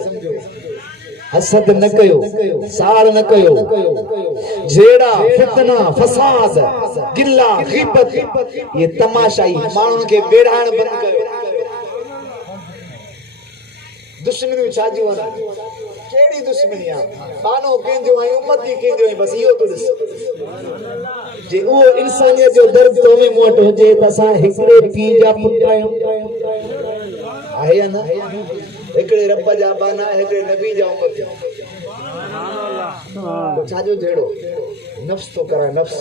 हसद न कयो सार न कयो जेड़ा फितना फसाद गिल्ला गीबत ये तमाशाई माण्हुनि के बेड़ाण बंद कयो दुश्मनी छाजी वना केड़ी दुश्मनी आ बानो केंजो आई उम्मती केंजो आई बस इयो तो दिस जे वो इंसानियत जो दर्द तो में मोट हो जे तसा हिकड़े पी जा पुटायो आहे ना हिकड़े रब जा बाना हिकड़े नबी जा उम्मत तो छाजो जेड़ो नफ्स तो करा नफ्स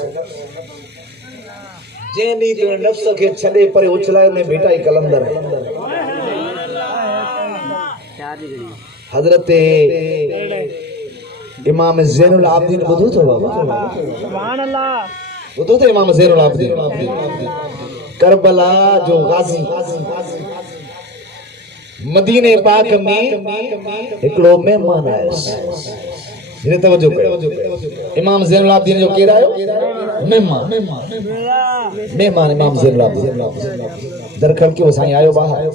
जे नी तो नफ्स के छडे परे उछलायो ने बेटा ही कलंदर हजरत इमाम ज़ैनुल आबिदीन बुधो तो बाबा सुभान अल्लाह बुधो तो इमाम ज़ैनुल आबिदीन करबला जो गाजी मदीने पाक में एकड़ो मेहमान आयो ये तवज्जो कयो इमाम ज़ैनुल आबिदीन जो केर आयो मेहमान मेहमान इमाम ज़ैनुल आबिदीन दरखल के साईं आयो बाहर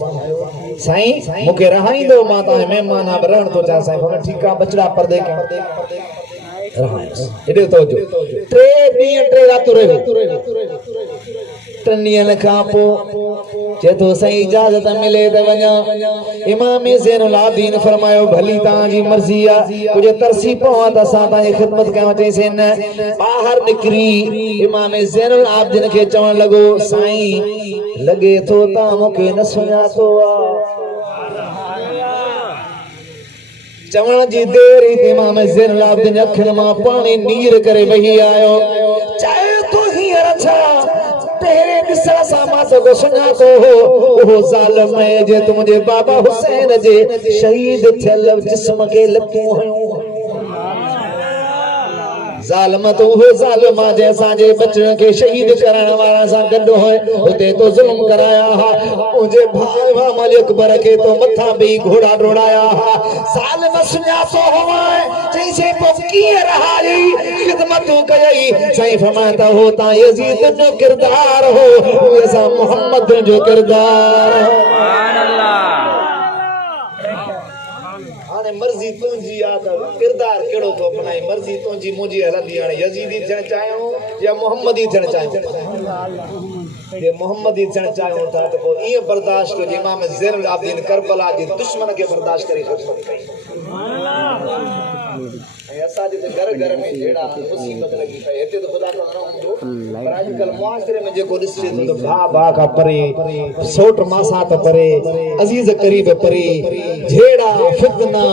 साईं मुके रहाई दो माता है मेहमान अब रहन तो चा साईं पर ठीक आ बचड़ा पर्दे के रहाई एडे तो जो टे दी टे रात रहो तनियन का पो जे तो सही इजाजत मिले त वना इमाम ज़ैनुल आबिदीन फरमायो भली ता जी मर्जी आ कुछ तरसी पवा त सा ता खिदमत कयो चई से न बाहर निकरी इमाम ज़ैनुल आबिदीन के चवण लगो साईं लगे तो ता मुके न सुञातो आ चवण जी देर इमाम ज़ैनुल आबिदीन अखिन मां पानी नीर करे वही आयो चाहे तो ही अच्छा तेरे दिसण सा मां को सुञातो हो ओ ज़ालिम है जे तुम जे बाबा हुसैन जे शहीद थियल जिस्म के लपू हयो ज़ालिम तो वो ज़ालिम जैसा जे बचन के शहीद करण वाला सा गड्डो है उते तो जुल्म कराया हा मुझे भाई मामल अकबर के तो मथा भी घोड़ा डोड़ाया हा ज़ालिम सुन्यासो हवाए जैसे पोकी रहा जी खिदमत कई सही फरमाता होता यजीद जो किरदार हो ऐसा मोहम्मद जो किरदार हो सुभान अल्लाह हाने मर्जी तुंजी आ त किरदार केड़ो तो अपनाई मर्जी तुंजी मुजी हलंदी हाने यजीदी थियण चाहियो या मोहम्मदी थियण चाहियो ये मोहम्मदी थियण चाहियो था तो पोइ इए बर्दाश्त कयो इमाम ज़ैनुल आबिदीन करबला जे दुश्मन के बर्दाश्त करी खिदमत कई ऐसा जे घर घर में जेड़ा मुसीबत लगी पई हिते तो खुदा का नाम हूंदो पर आजकल मुआशरे में जेको ॾिसे तो भा का परे सोट मासा तो परे अजीज करीब परे जेड़ा फितना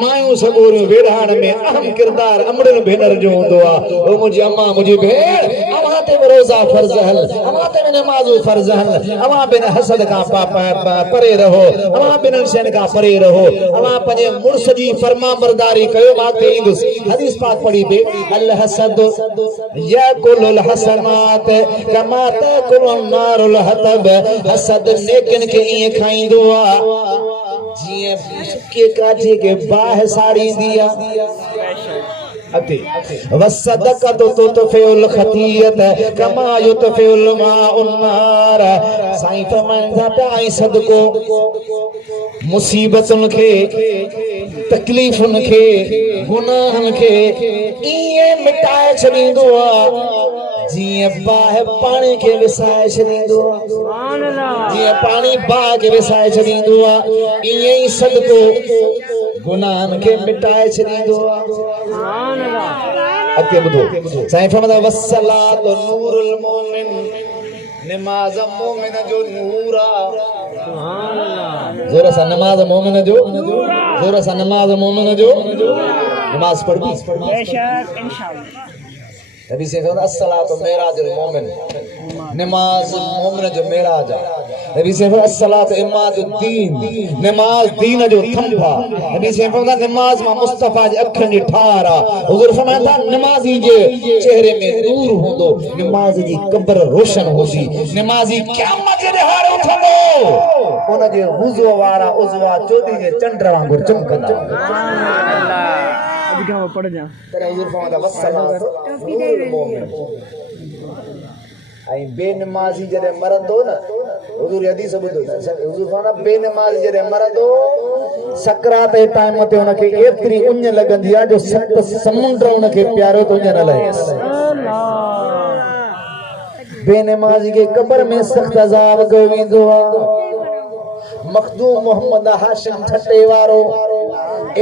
मायूं सगोरियूं वेढ़ाण में अहम किरदार अमड़न भेनर जो हूंदो आ ओ मुजी अम्मा मुजी भेण अवां ते रोज़ा फर्ज हल अवां ते नमाज़ फर्ज हल अवां बिन हसद का परे रहो अवां बिन शैन का परे रहो अवां पंजे मुर्स जी फरमा बरदारी कयो मां ते हदीस पाक पढ़ी बे अल हसद याकुलुल हसनात कमा ताकुलुन नारुल हतब हसद नेकन के इए खाइंदो आ जिए सुके काठे के बाह साड़ी दिया अते वसदकत तुतफिउल खतियत कमा युतफिउल माउन नार साईं फरमाइंदा त आई सदको मुसीबतुन के तकलीफुन के गुनाहन के इए मिटाए छडींदो आ जिए बाह पानी के विसाए छडींदो आ सुभान अल्लाह जिए पानी बाह के विसाए छडींदो आ इए ही सदको गुनाहन के मिटाए छडींदो आ सुभान अल्लाह अगे बुधो साईं फरमादा वस्सलात नूरुल मोमिन नमाज मोमिन जो नूरा सुभान अल्लाह जोर सा नमाज मोमिन जो जोर सा नमाज मोमिन जो नमाज पढ़ बेशक इंशाअल्लाह नबी से फरमाया अस्सलातु मेराजुल मोमिन नमाज मोमिन जो मेराज नबी से फरमाया अस्सलातु इमादुद्दीन नमाज दीन जो थंभा नबी से फरमाया नमाज मा मुस्तफा जी अखन जी ठारा हुजूर फरमाया नमाजी जे चेहरे में नूर होंदो नमाज जी कब्र रोशन होसी नमाजी क़यामत जे हारे उठंदो उन जे वुज़ू वारा उज़वा चोदी जे चंड वांगुर चमकंदा सुभान अल्लाह अभी क्या पढ़ जा तेरे हुजूर फरमाया वस्सलातु नूरुल मोमिन आई बेनमाजी जरे मरंदो न हुजूर हदीस ॿुधो हुजूर फरमाया बेनमाजी जरे मरंदो सकरात जे टाइम ते उनखे एतिरी उञ लॻंदी आहे जो सत समुंड उनखे प्यारो तो उञ न लहेसि बेनमाजी के कब्र में सख्त अज़ाब कयो वेंदो आहे मखदूम मोहम्मद हाशिम ठटे वारो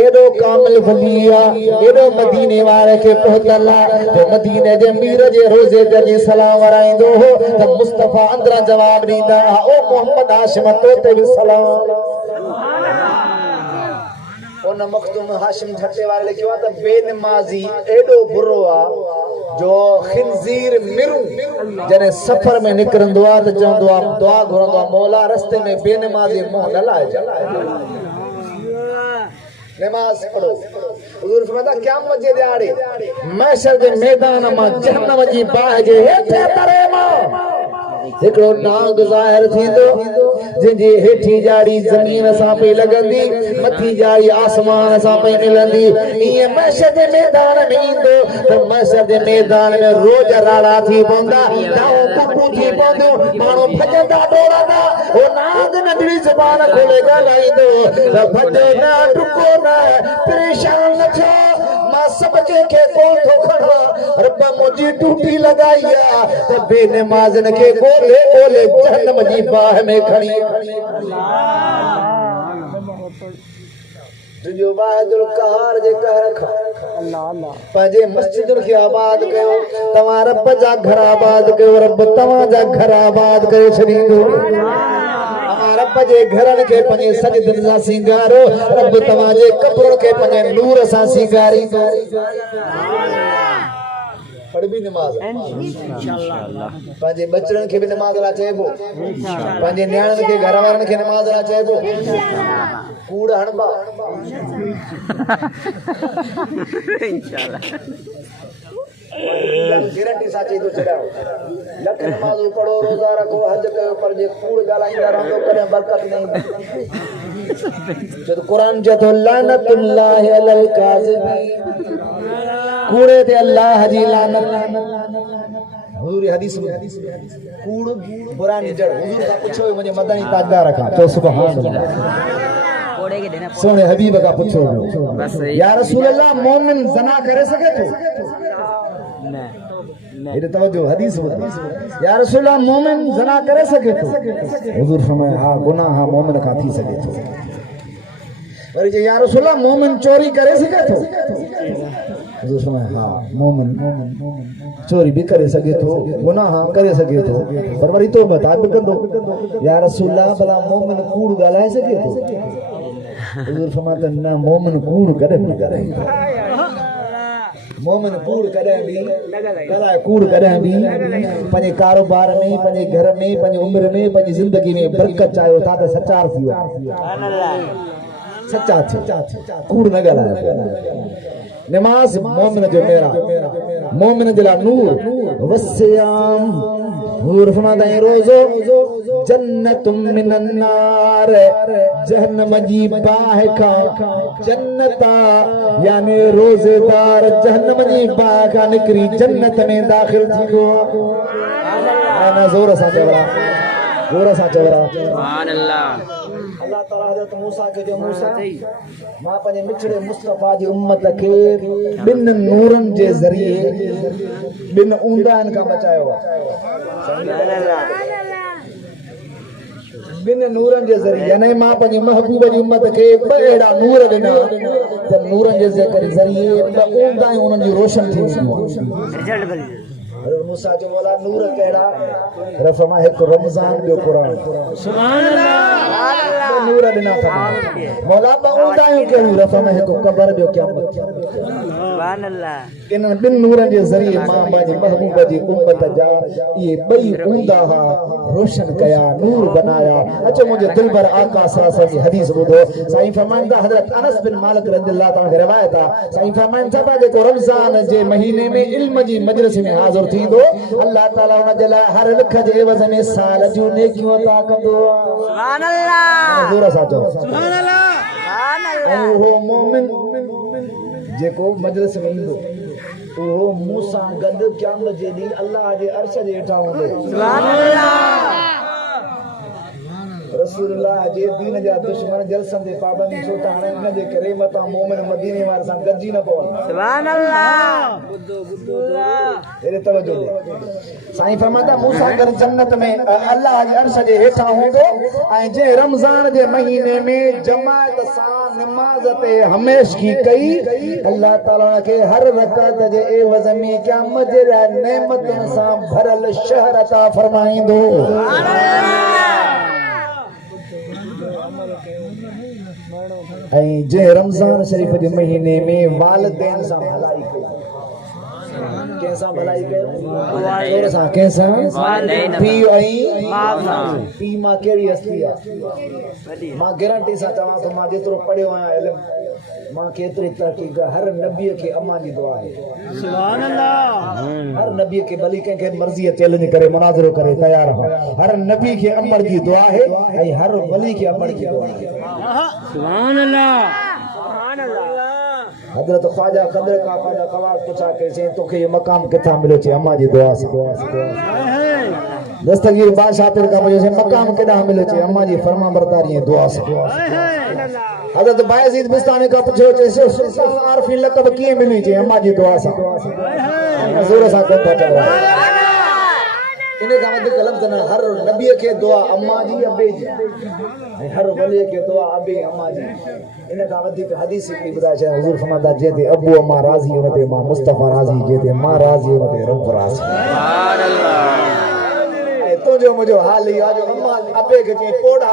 एडो कामिल वलिया एडो मदीने वाले के पहुतला जो मदीने जे मीर जे रोजे ते सलाम वराइंदो हो त मुस्तफा अंदर जवाब दींदा ओ मोहम्मद हाशिम तो ते भी सलाम उन मखदूम हाशिम ठटे वाले लिखियो त बेनमाजी एडो बुरो आ जो खिंजीर मिरू जने सफर में निकरंदो आ त चवंदो आ दुआ घुरंदो आ मौला रस्ते में बेनमाजी मुंह न लाए नमाज पढ़ो हुजूर फरमाता क़यामत जे ॾियारे महशर जे मैदान मां जहन्नम जी बाह जे हेठे तरे मां हिकड़ो नाग ज़ाहिर थींदो जिंजी हेठी जाड़ी ज़मीन सां पई लॻंदी मथी जाड़ी आसमान सां पई मिलंदी इए महशर जे मैदान में ईंदो त महशर जे मैदान में रोज राड़ा थी पवंदा दाऊं कुकू थी पवंदियूं माण्हू भॼंदा डोड़ंदा ओ नाग नंढड़ी ज़बान खोले ॻाल्हाईंदो त भॼो न डुको न परेशान न थियो मां सब के कोन थो खणा रब मुंहिंजी टूटी लगाई आ त बेनमाज़न खे ॻोल्हे ॻोल्हे जहन्नम जी बाह में खणी तुंहिंजो वाहिदुल क़हार जे कहर खां अल्लाह अल्लाह पंहिंजे मस्जिदुनि खे आबाद कयो तव्हां रब जा घर आबाद कयो रब तव्हां जा घर आबाद करे छॾींदो रब जे घरनि खे पंहिंजे सजदनि सां सिंगारो रब तव्हां जे कब्रनि खे पंहिंजे नूर सां सिंगारींदो पढ़बी नमाज इंशाअल्लाह पंहिंजे बचड़नि खे बि नमाज लाइ चइबो पंहिंजे नियाणनि खे घर वारनि खे नमाज लाइ चइबो कूड़ हणबा इंशाअल्लाह गारंटी साची तो चढ़ाओ लख नमाज पढ़ो रोजा रखो हज कयो पर जे कूड़ गालाईंदा रहंदो कने बरकत नहीं जद कुरान जतो लानतुल्लाहि अलल काज़िबीन कूड़े ते अल्लाह जी लानत हुजूर हदीस में कूड़ बुरा नहीं जड़ हुजूर का पूछो मुझे मदनी ताजदार रखा तो सुभान अल्लाह सोने हबीब का पूछो या रसूल अल्लाह मोमिन जना करे सके तो ये तवज्जो हदीस या रसूल अल्लाह मोमिन जना करे सके तो हुजूर फरमाया हां गुनाह मोमिन का थी सके तो पर जे या रसूल अल्लाह मोमिन चोरी करे सके तो हुजूर फरमाया हां मोमिन चोरी भी करे सके तो गुनाह करे सके तो पर वरी तो बता भी कंदो या रसूल अल्लाह भला मोमिन कूड़ गालाए सके तो हुजूर फरमाता ना मोमिन कूड़ करे भी करे मोमिन कूड़ करे भी गला कूड़ करे भी पंजे कारोबार में पंजे घर में पंजे उम्र में पंजे जिंदगी में बरकत चाहे ता त सच्चा थी सुभान अल्लाह सच्चा थी कूड़ न गलाए नमाज मोमिन जो मेरा मोमिन दिला नूर वसियाम हुजूर फरमाता है रोजो जन्नतुम मिनन नार जहन्नम जी बाह का जन्नता यानी रोजेदार जहन्नम जी बाह का निकरी जन्नत में दाखिल थी आना जोर सा चवरा सुभान अल्लाह अल्लाह ताला हज़रत मूसा के जो मूसा मां पंहिंजे मिठड़े मुस्तफा जी उम्मत खे बिन नूरन जे ज़रिए बिन ऊंदान का बचायो सुभान अल्लाह बिन नूरन जे ज़रिए यानी मां पंहिंजे महबूब जी उम्मत खे बड़ा नूर ॾिना त नूरन जे ज़रिए ऊंदा उन्हनि जी रोशन थी रिजल्ट हज़रत मूसा जो बोला नूर केड़ा रफमा एक रमजान जो कुरान सुभान अल्लाह नूर ॾिना था मौला बाउंदायो के रफमा एक कबर जो क़यामत सुभान अल्लाह इन बिन नूरन जे ज़रिए मां बाजी महबूब जी उम्मत जा ये बई ऊंदा हा रोशन कया नूर बनाया अचो मुझे दिलबर आका सल्लल्लाहु अलैहि हदीस ॿुधो साईं फरमाईंदा हज़रत अनस बिन मालिक रज़ियल्लाहु ताला रिवायत आहे साईं फरमाईंदा था जेको रमजान जे महीने में इल्म जी मजलिस में हाज़िर थींदो अल्लाह ताला उन जे लाइ हर लिख जे एवज़ में साल जूं नेकियूं अता कंदो सुभान अल्लाह जोर सां चओ सुभान अल्लाह सुभान अल्लाह वो मोमिन जेको मजलिस में ईंदो वो मूसा गद क़यामत जे ॾींहुं अल्लाह जे अर्श जे हेठां हूंदो सुभान अल्लाह रसूलुल्लाह जे दीन जा दुश्मन जलसन दे पाबंदी छो त हाणे इन जे करे मता मोमिन मदीने वारे सां गॾिजी न पवन सुभान अल्लाह एरे तवज्जो दे साईं फरमाता मूसा कर जन्नत में अल्लाह जे अर्श जे हेठां हूंदो ऐं जे रमजान जे महीने में जमात सां नमाज ते हमेशगी कई अल्लाह ताला के हर रकात जे एवज़ में क़यामत जे नेमतुन सां भरल शहर अता फरमाईंदो सुभान अल्लाह ऐं जे रमजान शरीफ जे महीने में वालिदैन सां भलाई कई कैसा भलाई कयो जोर सां कैसा पी ऐं पी मां कहिड़ी हस्ती आहे मां गारंटी सां चवां थो मां जेतिरो पढ़ियो आहियां इल्म मां केतिरी तरक़ी हर नबीअ खे अम्मा जी दुआ आहे सुभान अल्लाह हर नबीअ खे भली कंहिंखे मर्ज़ी चैलेंज करे मुनाज़रो करे तयार हो हर नबी खे अमर जी दुआ है ऐं हर वली खे अमर जी दुआ है सुभान अल्लाह सुभान अल्लाह हजरत ख्वाजा कदर का ख्वाजा खवास पूछा के से तोखे ये मकाम किथा मिलो छे अम्मा जी दुआ से दस्तगीर बादशाह पर का मुझे से मकाम केडा मिलो छे अम्मा जी फरमा बरदारी दुआ से हजरत बायजीद बिस्तानी का पूछो छे सुल्तान आरफी लक़ब किए मिली छे अम्मा जी दुआ से जोर सा कम पचो इने का वधीक लफ्ज़ न हर नबी के दुआ अम्मा जी अबे जी हर वली के दुआ अबे अम्मा जी इने का वधीक हदीस की बुधा छे हुजूर फरमाता जेते अबू अम्मा राजी होते मां मुस्तफा राजी जेते मां राजी होते रब राजी सुभान अल्लाह तो जो मुझे हाल ही आज अम्मा अबे के जे पोड़ा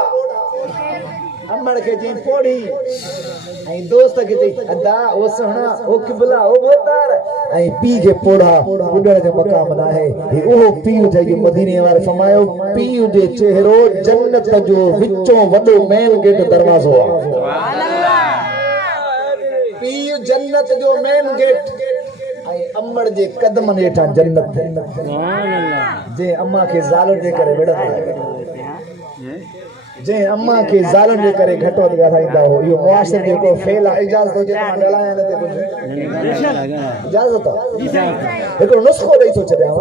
अम्मड़ के जी पोड़ी ऐं दोस्त के जी अदा ओ सोहना ओ किबला ओ मोतार ऐं पी के पोड़ा बुडण जो मकाम ना है हे ओ पीउ जे मदीने वाले फरमायो पीउ जे चेहरो जन्नत जो विचों वडो मेन गेट दरवाजो आहे सुभान अल्लाह पीउ जन्नत जो मेन गेट ऐं अमड़ जे कदमनि हेठां जन्नत जे अम्मा खे ज़ाल जे करे विढ़ंदो जे अम्मा खे ज़ालनि जे करे घटि वधि ॻाल्हाईंदा हो इहो मुआशिर जेको फेल आहे इजाज़त हुजे त मां ॻाल्हायां न ते कुझु इजाज़त आहे हिकिड़ो नुस्ख़ो ॾेई थो छॾियांव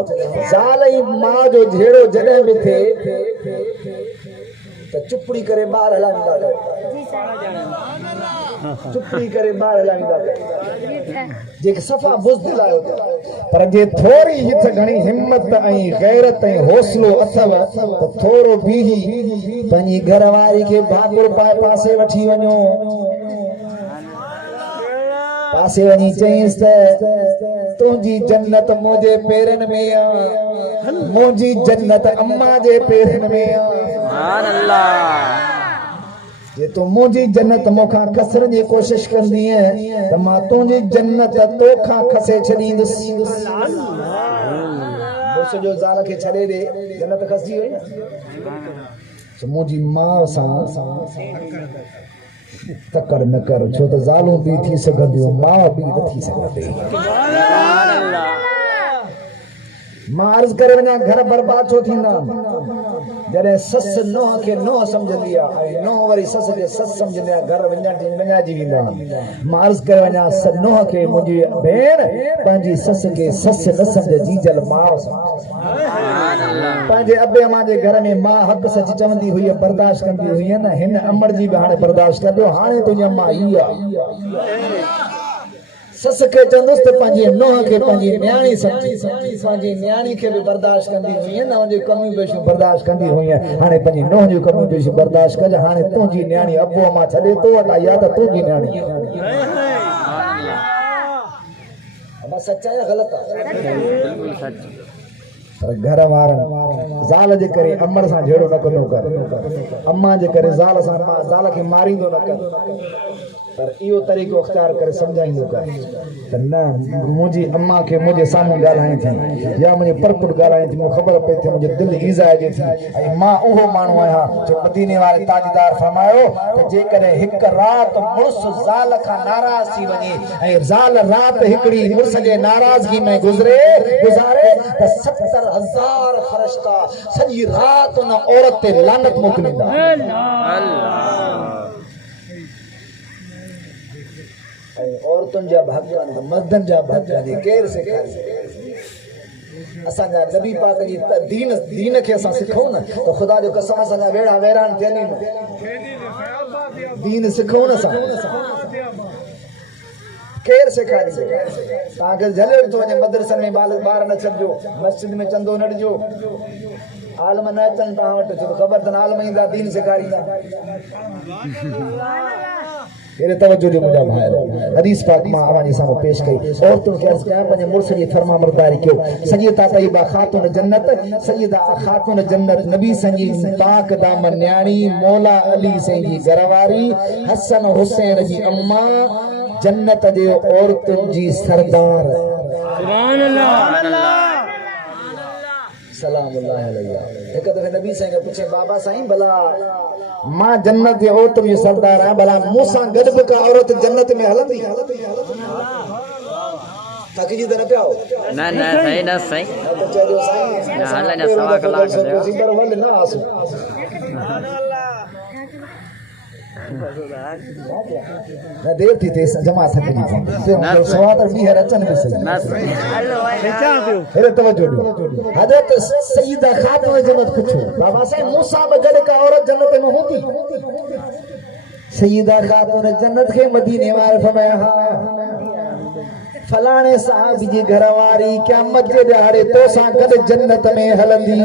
ज़ाल ऐं माउ जो जहिड़ो जॾहिं बि थिए त चुपड़ी करे ॿार हलाईंदा कयो चुपड़ी करे ॿार हलाईंदा कयो जेके सफ़ा बुज़दिल आहियो पर जे थोरी हित घणी हिम्मत ऐं गैरत ऐं हौसलो अथव त थोरो बीही पंहिंजी घरवारी खे भाकुर पाए पासे वठी वञो पासे वञी चईंसि त तुंहिंजी जन्नत मुंहिंजे पेरनि में आहे मुंहिंजी जन्नत अम्मा जे पेरनि में आहे सुभान अल्लाह जे तूं मुंहिंजी जन्नत मूंखां खसण जी कोशिश कंदी त मां तुंहिंजी जन्नत तोखां खसे छॾींदुसि जो ज़ाल खे छॾे ॾे जन्नत खसिजी वई मुंहिंजी माउ सां तकड़ न कर छो त ज़ालूं बि थी सघंदियूं माउ बि न थी सघंदी मां अर्ज़ करे वञा घर बर्बाद छो थींदा जॾहिं ससु नोह खे नोह सम्झंदी आहे ऐं नोह वरी ससु खे ससु सम्झंदी आहे घर विञाइजी वेंदा मां अर्ज़ करे वञा नोह खे मुंहिंजी भेण पंहिंजी ससु खे ससु न सम्झ जीजल माउ पंहिंजे अबे अम्मा जे घर में मां हक़ सच चवंदी हुई बर्दाश्त कंदी हुई न हिन अमड़ जी बि हाणे बर्दाश्त करियो हाणे तुंहिंजी अम्मा हीअ आहे सस खे चवंदुसि त पंहिंजी नोह खे पंहिंजी न्याणी सम्झी पंहिंजी न्याणी खे बि बर्दाश्त कंदी हुई न हुनजी कमियूं पेशियूं बर्दाश्त कंदी हुई हाणे पंहिंजी नोह जूं कमियूं पेशियूं बर्दाश्त कजे हाणे तुंहिंजी न्याणी अबो अम्मा छॾे तो वटि आई आहे त तुंहिंजी न्याणी सच आहे ग़लति आहे पर घर वारनि ज़ाल जे करे अमड़ सां जहिड़ो न कंदो कर अम्मा जे करे ज़ाल सां ज़ाल खे मारींदो न कर पर इहो तरीक़ो अख़्तियार करे सम्झाईंदो कर त न मुंहिंजी अम्मा खे मुंहिंजे साम्हूं ॻाल्हाए थी या मुंहिंजे परपुर ॻाल्हाए थी मूंखे ख़बर पए थी मुंहिंजे दिलि ईज़ाइजे थी ऐं मां उहो माण्हू आहियां जो मदीने वारे ताजदार फरमायो त जेकॾहिं हिकु राति मुड़ुसु ज़ाल खां नाराज़ थी वञे ऐं ज़ाल राति हिकिड़ी मुड़ुस जे नाराज़गी में गुज़ारे त 70,000 फ़रिश्ता सॼी राति उन औरत ते लानत मोकिलींदा औरतुनि जा भाग मर्दनि जा भाग केरु सेखारे असांजा नबी पाक जी दीन खे असां सिखूं न त ख़ुदा जो कसम असांजा वेड़ा वैरान थियनि दीन सिखूं न असां केरु सेखारे तव्हांखे झलियो थो वञे मदरसनि में ॿार न छॾिजो मस्जिद में चंदो न ॾिजो आलम न अचनि तव्हां वटि छो त ख़बर अथनि आलम ईंदा दीन सेखारींदा मेरे तवज्जो जो मुंहिंजा भाइर हदीस पाक मां अवांजी साम्हूं पेश कई औरतुनि खे अर्ज़ कयां पंहिंजे मुड़ुस जी फर्मा बरदारी कयो सैयदा तय्यबा खातून जन्नत सैयदा खातून जन्नत नबी संजी पाक दामन न्याणी मौला अली संजी घरवारी हसन हुसैन जी अम्मा जन्नत जे औरतुनि जी सरदार सुभान अल्लाह सलाम अल्लाह अलैहा एक दफ़े नबी साईं खे पुछे बाबा साईं भला मां जन्नत जे औरतुनि जो सरदार आहियां भला मूंसां गॾु बि का औरत जन्नत में हलंदी थकिजी त न पिया हो न सही न सही त चइजो साईं हल न सवा कलाक पर वल न आसू न देर थी थे जमा थकजी थी सवा त ॿीहर अचनि बि सही हेरे तवज्जो ॾियो हज़रत सईदा खातून जन्नत पुछो बाबा साईं मूंसां बि गॾु का औरत जन्नत में हूंदी सईदा खातून जन्नत खे मदीने वारे फरमाया हा फलाणे साहब जी घरवारी क़यामत जे ॾियारे तोसां गॾु जन्नत में हलंदी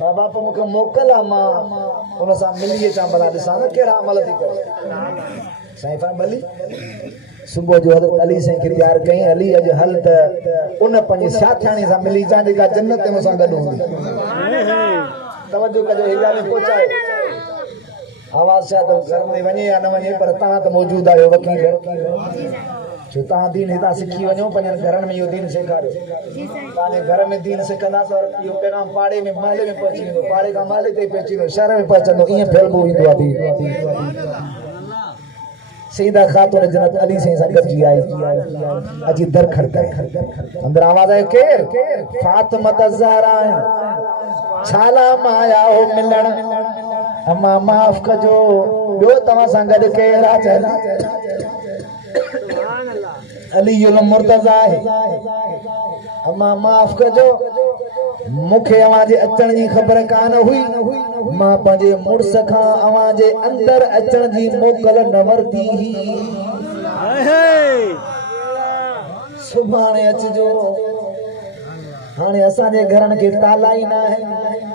बाबा पर मूंखे मोकल आहे मां उन सां मिली अचां भला ॾिसां न कहिड़ा अमल थी करे साईं फरमायो भली सुबुह जो हज़रत अली साईं खे तयारु कई अली अॼु हल त उन पंहिंजी साथियाणी सां मिली अचां जेका जन्नत में मूंसां गॾु हूंदी तवज्जो कजो हिजा में पहुचायो आवाज़ छा त घर में वञे या न वञे पर तव्हां त मौजूदु आहियो वकील छो तव्हां दीन हितां सिखी वञो पंहिंजनि घरनि में इहो दीन सेखारियो तव्हांजे घर में दीन सिखंदा त इहो पैगाम पाड़े में महले में पहुची वेंदो पाड़े खां महले ते पहुची वेंदो शहर में पहुचंदो ईअं फैलिबो ईंदो आहे सईदा खातून जन्नत अली से गॾिजी आई अजी दर खड़काए अंदर आवाज आए केर फातिमा ज़हरा छाला माया हो मिलण अम्मा माफ कजो ॿियो तव्हां सां गॾु केर आहे अली मुर्तज़ा है अम्मा माफ कजो मुखे अवां जे अचण जी ख़बर कान हुई मां पंहिंजे मुड़स खां अवां जे अंदर अचण जी मोकल न वरती सुभाणे अचजो हाणे असांजे घरनि खे ताला ई न आहिनि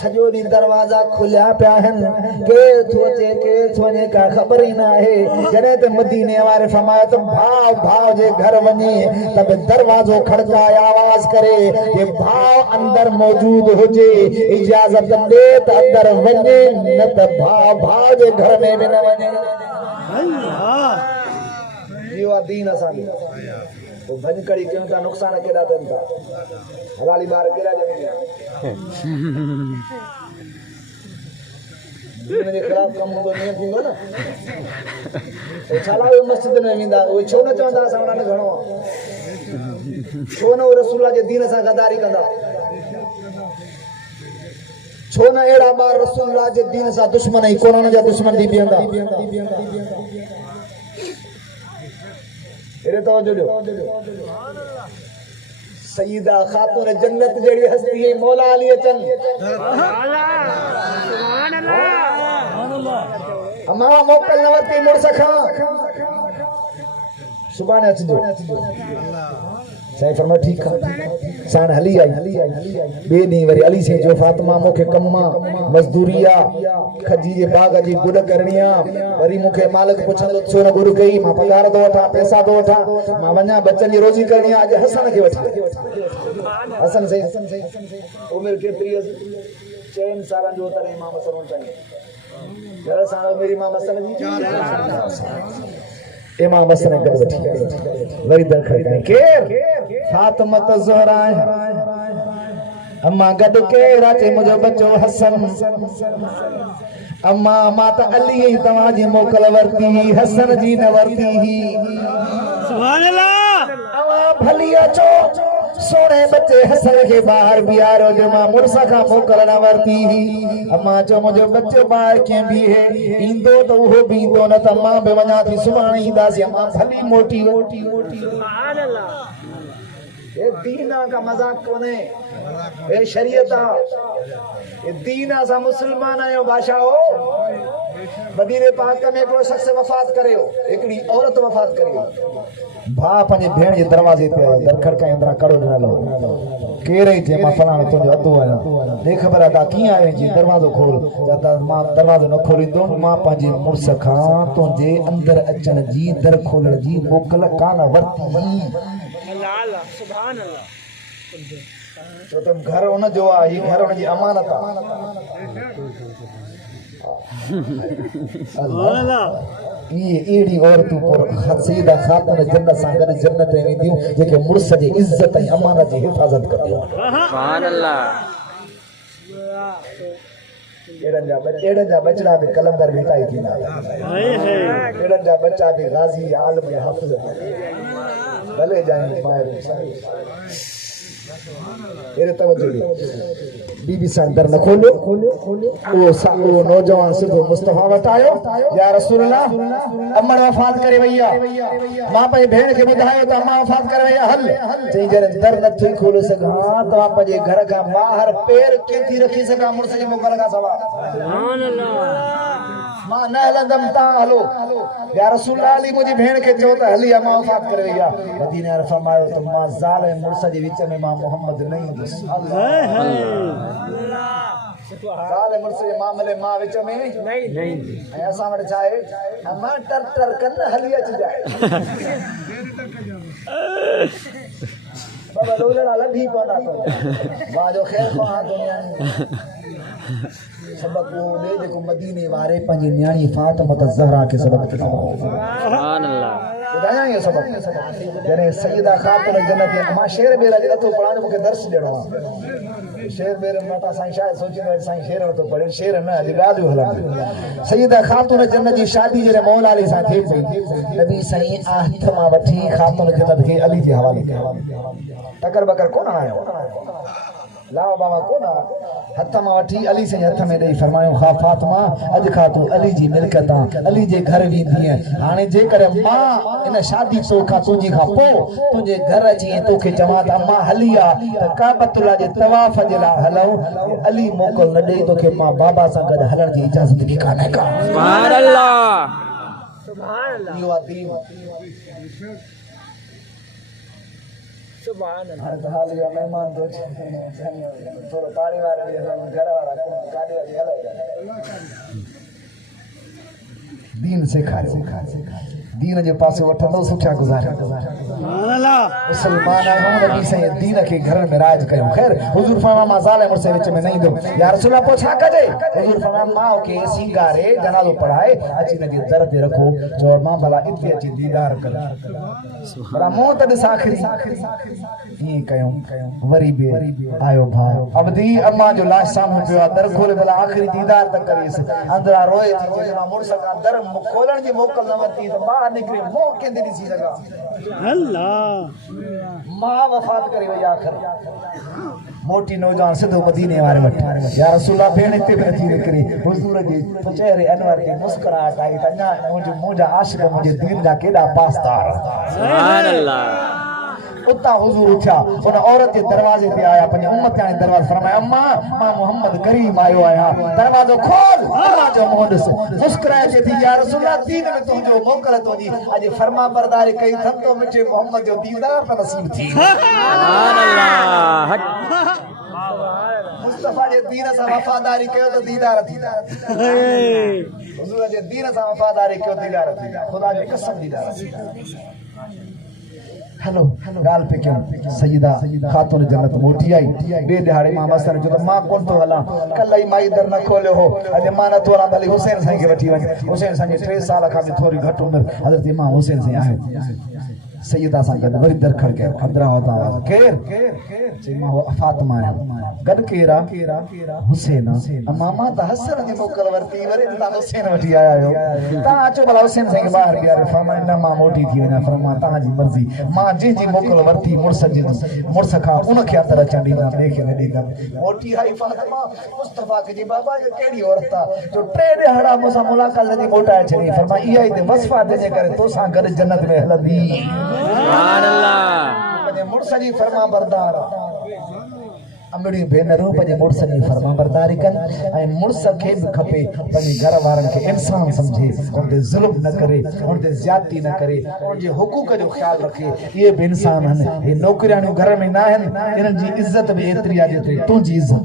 सॼो ॾींहुं दरवाज़ा खुलिया पिया आहिनि केरु थो अचे केरु थो वञे का ख़बर ई न आहे जॾहिं त मदीने वारे फरमायो त भाउ भाउ जे घर वञे त बि दरवाज़ो खड़काए आवाज़ करे कि भाउ अंदर मौजूद हुजे इजाज़त ॾे त अंदर वञे न त भाउ भाउ जे घर में बि न वञे इहो आहे दीन असांजो तो भन कड़ी क्यों था नुकसान केड़ा देन था हलाली बार केड़ा जमीन दीन जे खिलाफ कम हुंदो नहीं थींदो ना ओ छाला वो मस्जिद में विंदा ओ छो न चवंदा असां ने घणो छो न रसूलुल्लाह जे दीन सां गदारी कंदा छो न एड़ा बार रसूलुल्लाह जे दीन सां दुश्मन ही कोरोना जा दुश्मन दी बिंदा एरे तवज्जो ॾियो सईदा खातून जन्नत जहिड़ी हस्ती है मौला अली अचन सुभान अल्लाह अम्मा मोकल न वरती मुड़स खां सुभाणे अचजो साईं फरमायो ठीक है साण हली आई बे दी वरी अली से जो फातिमा मुखे कम्मा मजदूरिया खजी जे बाग जी गुड करनिया वरी मुखे मालिक पुछंदो छो न गुड कई मां पगार दो वठा पैसा दो वठा मां वञा बच्चन जी रोजी करनी आज हसन के वठी हसन सही उम्र केतरी 4 साल जो तर इमाम हसन चाहिए जरा साल मेरी इमाम हसन जी इमाम हसन गड वठी वरी दर खड़काए केर फातिमा ज़हरा अम्मा गड केरा चे मुझो बच्चो हसन अम्मा माता अली ही तवा जी मोकल वरती हसन जी न वरती सुभान अल्लाह अवा भली अचो सोने बच्चे हसन के बाहर बियारो जो मां मुरसा का मोकल न वरती अम्मा जो मुझो बच्चो बाहर के भी है इंदो तो वो भी इंदो न त मां बे वना थी सुभाणे ईंदासी अम्मा भली मोटी सुभान अल्लाह ये दीना का मजाक कोने ये शरीयत ये दीना सा मुसलमान आयो बादशाह मदीने पाक में को शख्स वफात करियो एकड़ी औरत वफात करियो भा पंजे भेण जे दरवाजे पे दर खड़काए अंदर करो न लो केरे थे मां फलाण तुजो अदो आया देख खबर अदा की आवे जी दरवाजो खोल जदा मां दरवाजो न खोलिंदो मां पंजे मुर्स खां तुजे अंदर अचण जी दर खोलण जी मोकल कान वरती अल्लाह सुभान अल्लाह तो तुम घर उन जो आ ही घर उन जी अमानत आ अल्लाह ये एड़ी औरतू पर सईदा खातून जन्नत सां गॾु जन्नत में वेंदियूं जेके मुड़स जी इज्जत ऐं अमानत जी हिफ़ाज़त कंदियूं सुभान अल्लाह एड़न जा बचड़ा भी कलंदर भेटाई थींदा एड़न जा बच्चा भी गाज़ी आलम हाफ़िज़ भले जाए मायर एरे तवज्जो बीबी सा अंदर न खोलियो ओ नौजवान सिद्धो मुस्तफा वटायो या रसूलुल्लाह अमर वफात करे भैया मां पे भेण के बुधायो त अम्मा वफात करे भैया हल चई जरे दर न थी खोल सका तो पंहिंजे घर का बाहर पैर केती रखी सका मुर्स जी मोकल का सवा सुभान अल्लाह मां न हलंदम ता हलो या रसूलुल्लाह अली मुजी भेण के चो त हली अम्मा वफात करे भैया मदीने वाले फरमायो त मां ज़ाल मुर्स जे विच में मां मोहम्मद नहीं हूंदस अल्लाह ज़ाल मुर्स जे मामले मां विच में नहीं ऐं असां वटि छा आहे मां टर टर कन हली अच जाए बाबा लोलड़ा लधी पड़ा तो मां जो खैर को आ दुनिया सबक वो दे जेको मदीने वारे पंहिंजी न्याणी फातिमा ज़हरा के सबक सुभान अल्लाह ॿुधायां इहो सबक़ जॾहिं सईदा ख़ातून जन्नत मां शेर बेरा जे नथो पढ़ां मूंखे दर्स ॾियणो आहे शेर बेर मथां साईं शायदि सोचींदो साईं शेर नथो पढ़े शेर न अॼु ॻाल्हियूं हलनि सईदा ख़ातून जन्नत जी शादी जॾहिं मौला अली सां थिए पई नबी साईं हथ मां वठी ख़ातून जन्नत खे अली जे हवाले कयो टकर बकर कोन आयो लाओ बाबा कोन हथ मां वठी अली साईं हथ में ॾेई फरमायो खा फातिमा अॼु खां तूं अली जी मिल्कत आहे अली जे घर वेंदीअ हाणे जेकर मां इन शादी तोखां तुंहिंजी खां पोइ तुंहिंजे घर अची ऐं तोखे चवां त मां हली आहे त काबतुल्ला जे तवाफ़ जे लाइ हलूं अली मोकल न ॾेई तोखे मां बाबा सां गॾु हलण जी इजाज़त ॾी कान्हे का सुभान अल्लाह इहो आहे दीन सुभान अल्लाह हाणे त हाल इहो महिमान थो थोरो पाड़ी वारा बि हलनि घर वारा गाॾी वारी हलाए दीन सेखारियो दीन जे पासे वठंदो सुठा गुज़ारियो मुसलमान आहियूं नबी साईं दीन खे घर में राज कयूं ख़ैर हुजूर फरमाया मां ज़ाल मुड़स विच में न ईंदो या रसूल अल्लाह पोइ छा कजे हुजूर फरमाया माउ खे सींगारे जनाज़ो पढ़ाए अची हिनजे दर ते रखो चओ मां भला हिते अची दीदार कर भला मूं त ॾिस आख़िरी ईअं कयूं वरी बि आयो भाउ अबदी अम्मा जो लाश साम्हूं पियो आहे दर खोले भला आख़िरी दीदार त करीसि अंदरां रोए थी चए मां मुड़स खां दर खोलण जी मोकल न वरिती त ॿाहिरि निकिरे मुंहुं कंहिंजे ॾिसी सघां अल्लाह मां वफ़ात करे वई आख़िर मोटी नौजवान सिधो मदीने वारे वटि या रसूल अल्लाह भेण हिते बि नथी निकिरे हुज़ूर जे चेहरे अनवर ते मुस्कुराहट आई त अञा मुंहिंजा आशिक़ मुंहिंजे दीन जा केॾा पासदार सुभान अल्लाह उतां हुज़ूर उथिया उन औरत जे दरवाज़े ते आया पंहिंजे उम्मत जे दरवाज़े फरमाया अम्मा मां मोहम्मद करीम आयो आहियां दरवाज़ो खोल अम्मा जो मुंहुं ॾिस मुस्कुराए चए थी या रसूल अल्लाह दीन में तुंहिंजो मोकल तुंहिंजी अॼु फर्मा बरदारी कई अथनि तो मुंहिंजे मोहम्मद जो दीदार त नसीब थी सुभान अल्लाह मुस्तफा जे दीन सां वफ़ादारी कयो त दीदार थींदा हुज़ूर जे दीन सां वफ़ादारी कयो दीदार थींदा ख़ुदा जी कसम दीदार थींदा हेलो ॻाल्हि पे कयूं सईदा ख़ातून जन्नत मोटी आई ॿिए ॾिहाड़े मां मस्तन जो त मां कोन थो हलां कल्ह ई माई दर न खोलियो हो अॼु मां नथो हलां भली हुसैन साईं खे वठी वञे हुसैन साईं जी 3 साल खां बि थोरी घटि उमिरि हज़रत इमाम हुसैन साईं आहियो सईदा सां गॾु वरी दर खड़कायो अंदरां होता केरु चई मां फातिमा आहियां गॾु केरु आहे हुसैन अम्मा मां त हसन जी मोकल वरिती वरी तव्हां हुसैन वठी आया आहियो तव्हां अचो भला हुसैन साईं खे ॿाहिरि बीहारे फरमाए न मां मोटी थी वञा फरमा तव्हांजी मर्ज़ी मां जंहिंजी मोकल वरिती मुड़ुस खां उनखे अंदरि अचणु ॾींदमि ॿिए खे न ॾींदमि मोटी आई फातिमा मुस्तफा खे जी बाबा जो कहिड़ी औरत आहे जो 3 ॾिहाड़ा मूंसां मुलाक़ात जी मोटाए छॾी फरमा इहा ई त वसफ़ा जंहिंजे करे तोसां गॾु जन्नत में हलंदी सुभान अल्लाह पंहिंजे मुड़ुस जी फर्मा बरदार अमड़ियूं भेनरूं पंहिंजे मुड़ुस जी फर्मा बरदारी कनि ऐं मुड़ुस खे बि खपे पंहिंजे घर वारनि खे इंसान सम्झे उन ते ज़ुल्म न करे उन ते ज़्यादती न करे उनजे हुकूक जो ख़्यालु रखे इहे बि इंसान आहिनि इहे नौकरियाणियूं घर में न आहिनि इन्हनि जी इज़त बि एतिरी आहे जेतिरी तुंहिंजी इज़त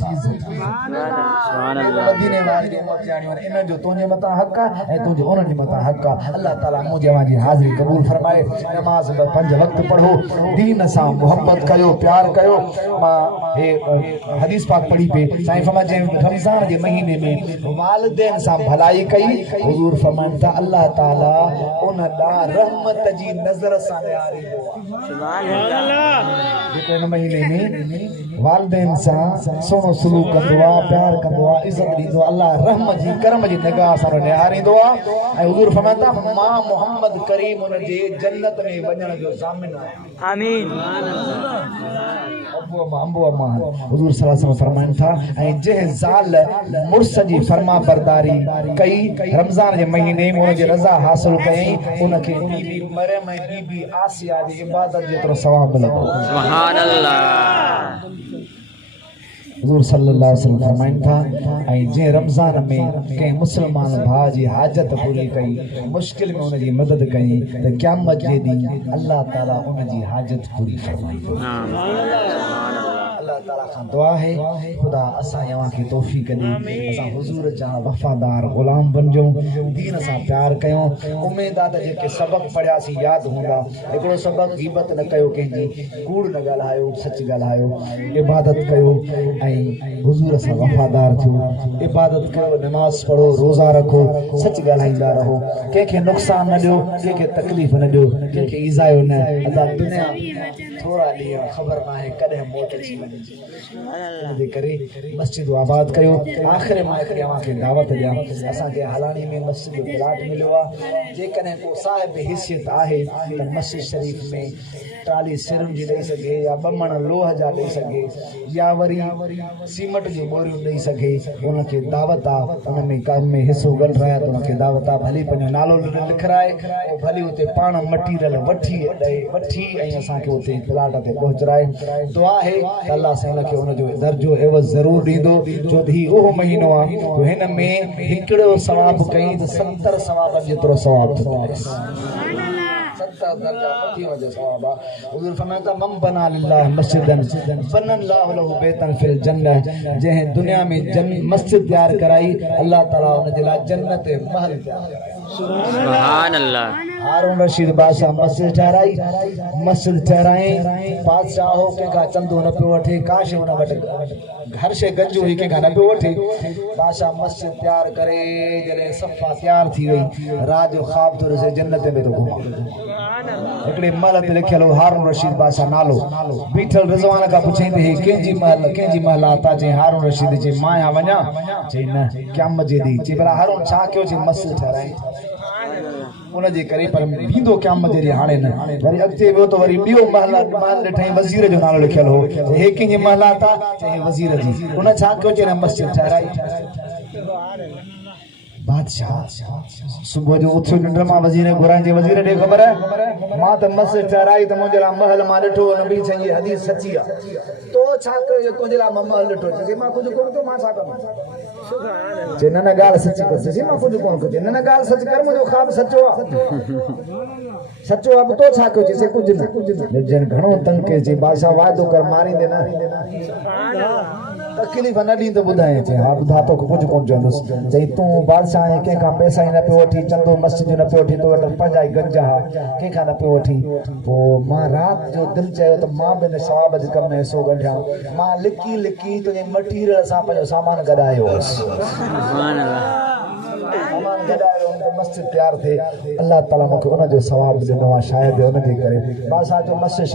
मदीने वारी जूं मतियाणियूं आहिनि इन्हनि जो तुंहिंजे मथां हक़ आहे ऐं तुंहिंजो उन्हनि जे मथां हक़ आहे अल्लाह ताला मूं जी हाज़िरी क़बूल फरमाए नमाज़ 5 वक़्त पढ़ो दीन सां मुहबत कयो प्यार कयो मां हे हदीस पाक पढ़ी पे साईं फरमाए जंहिं रमज़ान जे महीने में वालिदैन सां भलाई कई हुज़ूर फरमाइनि था अल्लाह ताला उन ॾांहुं रहमत जी नज़र सां निहारींदो सुभान अल्लाह जेको इन महीने में वालिदैन सां सुहिणो सलूक कंदो आहे प्यार कंदो आहे इज़त ॾींदो आहे अल्लाह रहम जी करम जी निगाह सां निहारींदो आहे ऐं हुज़ूर फरमाइनि था मां मोहम्मद करीम उन जे जन्नत में वञण जो ज़ामिन आहियां आमीन हुज़ूर सल्लल्लाहु अलैहि वसल्लम फरमाइनि था ऐं जंहिं ज़ाल मुड़ुस जी फर्मा बरदारी कई रमज़ान जे महीने में उनजी रज़ा हासिल कयईं उनखे बीबी मरियम ऐं बीबी आसिया जी इबादत जेतिरो सवाब मिलंदो सुभान अल्लाह हुज़ूर सल्लल्लाहु अलैहि वसल्लम फरमाइनि था ऐं जंहिं रमज़ान में कंहिं मुस्लमान भाउ जी हाजत पूरी कई मुश्किल में उनजी मदद कई त क़यामत जे ॾींहुं अल्लाह ताला उनजी हाजत पूरी फरमाईंदो अल्लाह ताला खां दुआ है खुदा असां यवां खे तौफीक ॾे असां हुजूर जा वफ़ादार ग़ुलाम बणिजूं दीन सां प्यार कयूं उमेद आहे त जेके सबक़ पढ़ियासीं यादि हूंदा हिकिड़ो सबक़ गीबत न कयो कंहिंजी कूड़ न ॻाल्हायो सच ॻाल्हायो इबादत कयो ऐं हुजूर सां वफ़ादार थियो इबादत कयो नमाज़ पढ़ो रोज़ा रखो सच ॻाल्हाईंदा रहो कंहिंखे नुक़सान न ॾियो कंहिंखे तकलीफ़ न ॾियो कंहिंखे ईज़ायो न अदा दुनिया थोड़ा ॾींहं ख़बर न आहे कॾहिं मौत अची वञे इनजे करे मस्जिद आबाद कयो आख़िर मां हिकिड़ी अव्हांखे दावत ॾियां असांखे हलाणी में मस्जिद प्लाट मिलियो आहे जेकॾहिं को साहिब हैसियत आहे त मस्जिद शरीफ़ में टाली सिरुनि जी ॾेई सघे या ॿमण लोह जा ॾेई सघे या वरी सीमेंट जूं बोरियूं ॾेई सघे उनखे दावत आहे उन में कम में हिसो ॻंढराए त उनखे दावत आहे भली पंहिंजो नालो लिखाए पोइ भली उते पाण मटीरियल वठी ऐं असांखे उते प्लाट ते पहुचाए दुआ आहे त अल्लाह सां उनखे उनजो दर्जो एवज़ ज़रूरु ॾींदो छो त हीउ उहो महीनो आहे जो हिन में हिकिड़ो सवाब कई त 70 सवाब जेतिरो सवाब थो मिले 70 दर्जा वठी वञे सवाब आहे हुज़ूर फरमाइनि था मम बना लिल्लाह मस्जिदन बनल्लाहु लहू बैतन फिल जन्नह जंहिं दुनिया में मस्जिद तयार कराई अल्लाह ताला उनजे लाइ जन्नत महल तयार सुभान अल्लाह हारून रशीद बादशाह मस्जिद ठहराई बादशाह हो कंहिंखां चंदो न पियो वठे काश हुन वटि हर शइ गंज हुई कंहिंखां न पियो वठे बादशाह मस्जिद तयार करे जॾहिं सफ़ा तयार थी वई रात जो ख़्वाब थो ॾिसे जन्नत में थो घुमां हिकिड़े महल ते लिखियल हो हारून रशीद बादशाह नालो बीठल रिज़वान खां पुछई त हे कंहिंजी महल आहे ता चई हारून रशीद चई मां या वञा चई न क़यामत जे ॾींहुं चई भला हारून छा कयो चई मस्जिद ठहराई उनजे करे पर बींदो क़यामत जे ॾींहुं हाणे न वरी अॻिते वियो त वरी ॿियो महल ॾिठई वज़ीर जो नालो लिखियल हो हे कंहिंजी महल आहे ता चई वज़ीर जी उन छा कयो चई न मस्जिद ठहराई बादशाह सुबुह जो उथियो निंड मां वज़ीर घुराइजे वज़ीर ॾे ख़बर आहे मां त मस्जिद ठहराई त मुंहिंजे लाइ महल मां ॾिठो नबी चई हदीस सची आहे तो छा कयो तुंहिंजे लाइ मां महल ॾिठो चई मां कुझु कोन कयो मां छा कंदुमि चई न ॻाल्हि सची कर चई मां कुझु कोन कयो न ॻाल्हि सच कर मुंहिंजो ख़्वाब सचो आहे तो छा कयो चई कुझु न जन घणो तंग कयो चई बादशाह वाइदो कर मारींदे न तकलीफ़ न ॾींद ॿुधाए चई हा ॿुधा तोखे कुझु कोन चवंदुसि चई तूं बादशाह आहीं कंहिंखां पैसा ई न पियो वठी चंदो मस्जिद जो न पियो वठी तो वटि पंहिंजा ई गंज हा कंहिंखां न पियो वठी पोइ मां राति जो दिलि चयो त मां बि हिन सवाब जे कम में हिसो गंढियां मां लिकी तुंहिंजे मटीरियल सां पंहिंजो सामान गॾायो हुउसि सामान गॾायो मस्जिद तयार थिए अल्लाह ताला मूंखे उनजो सवाब ॾिनो आहे शायदि उनजे करे बादशाह जो मस्जिद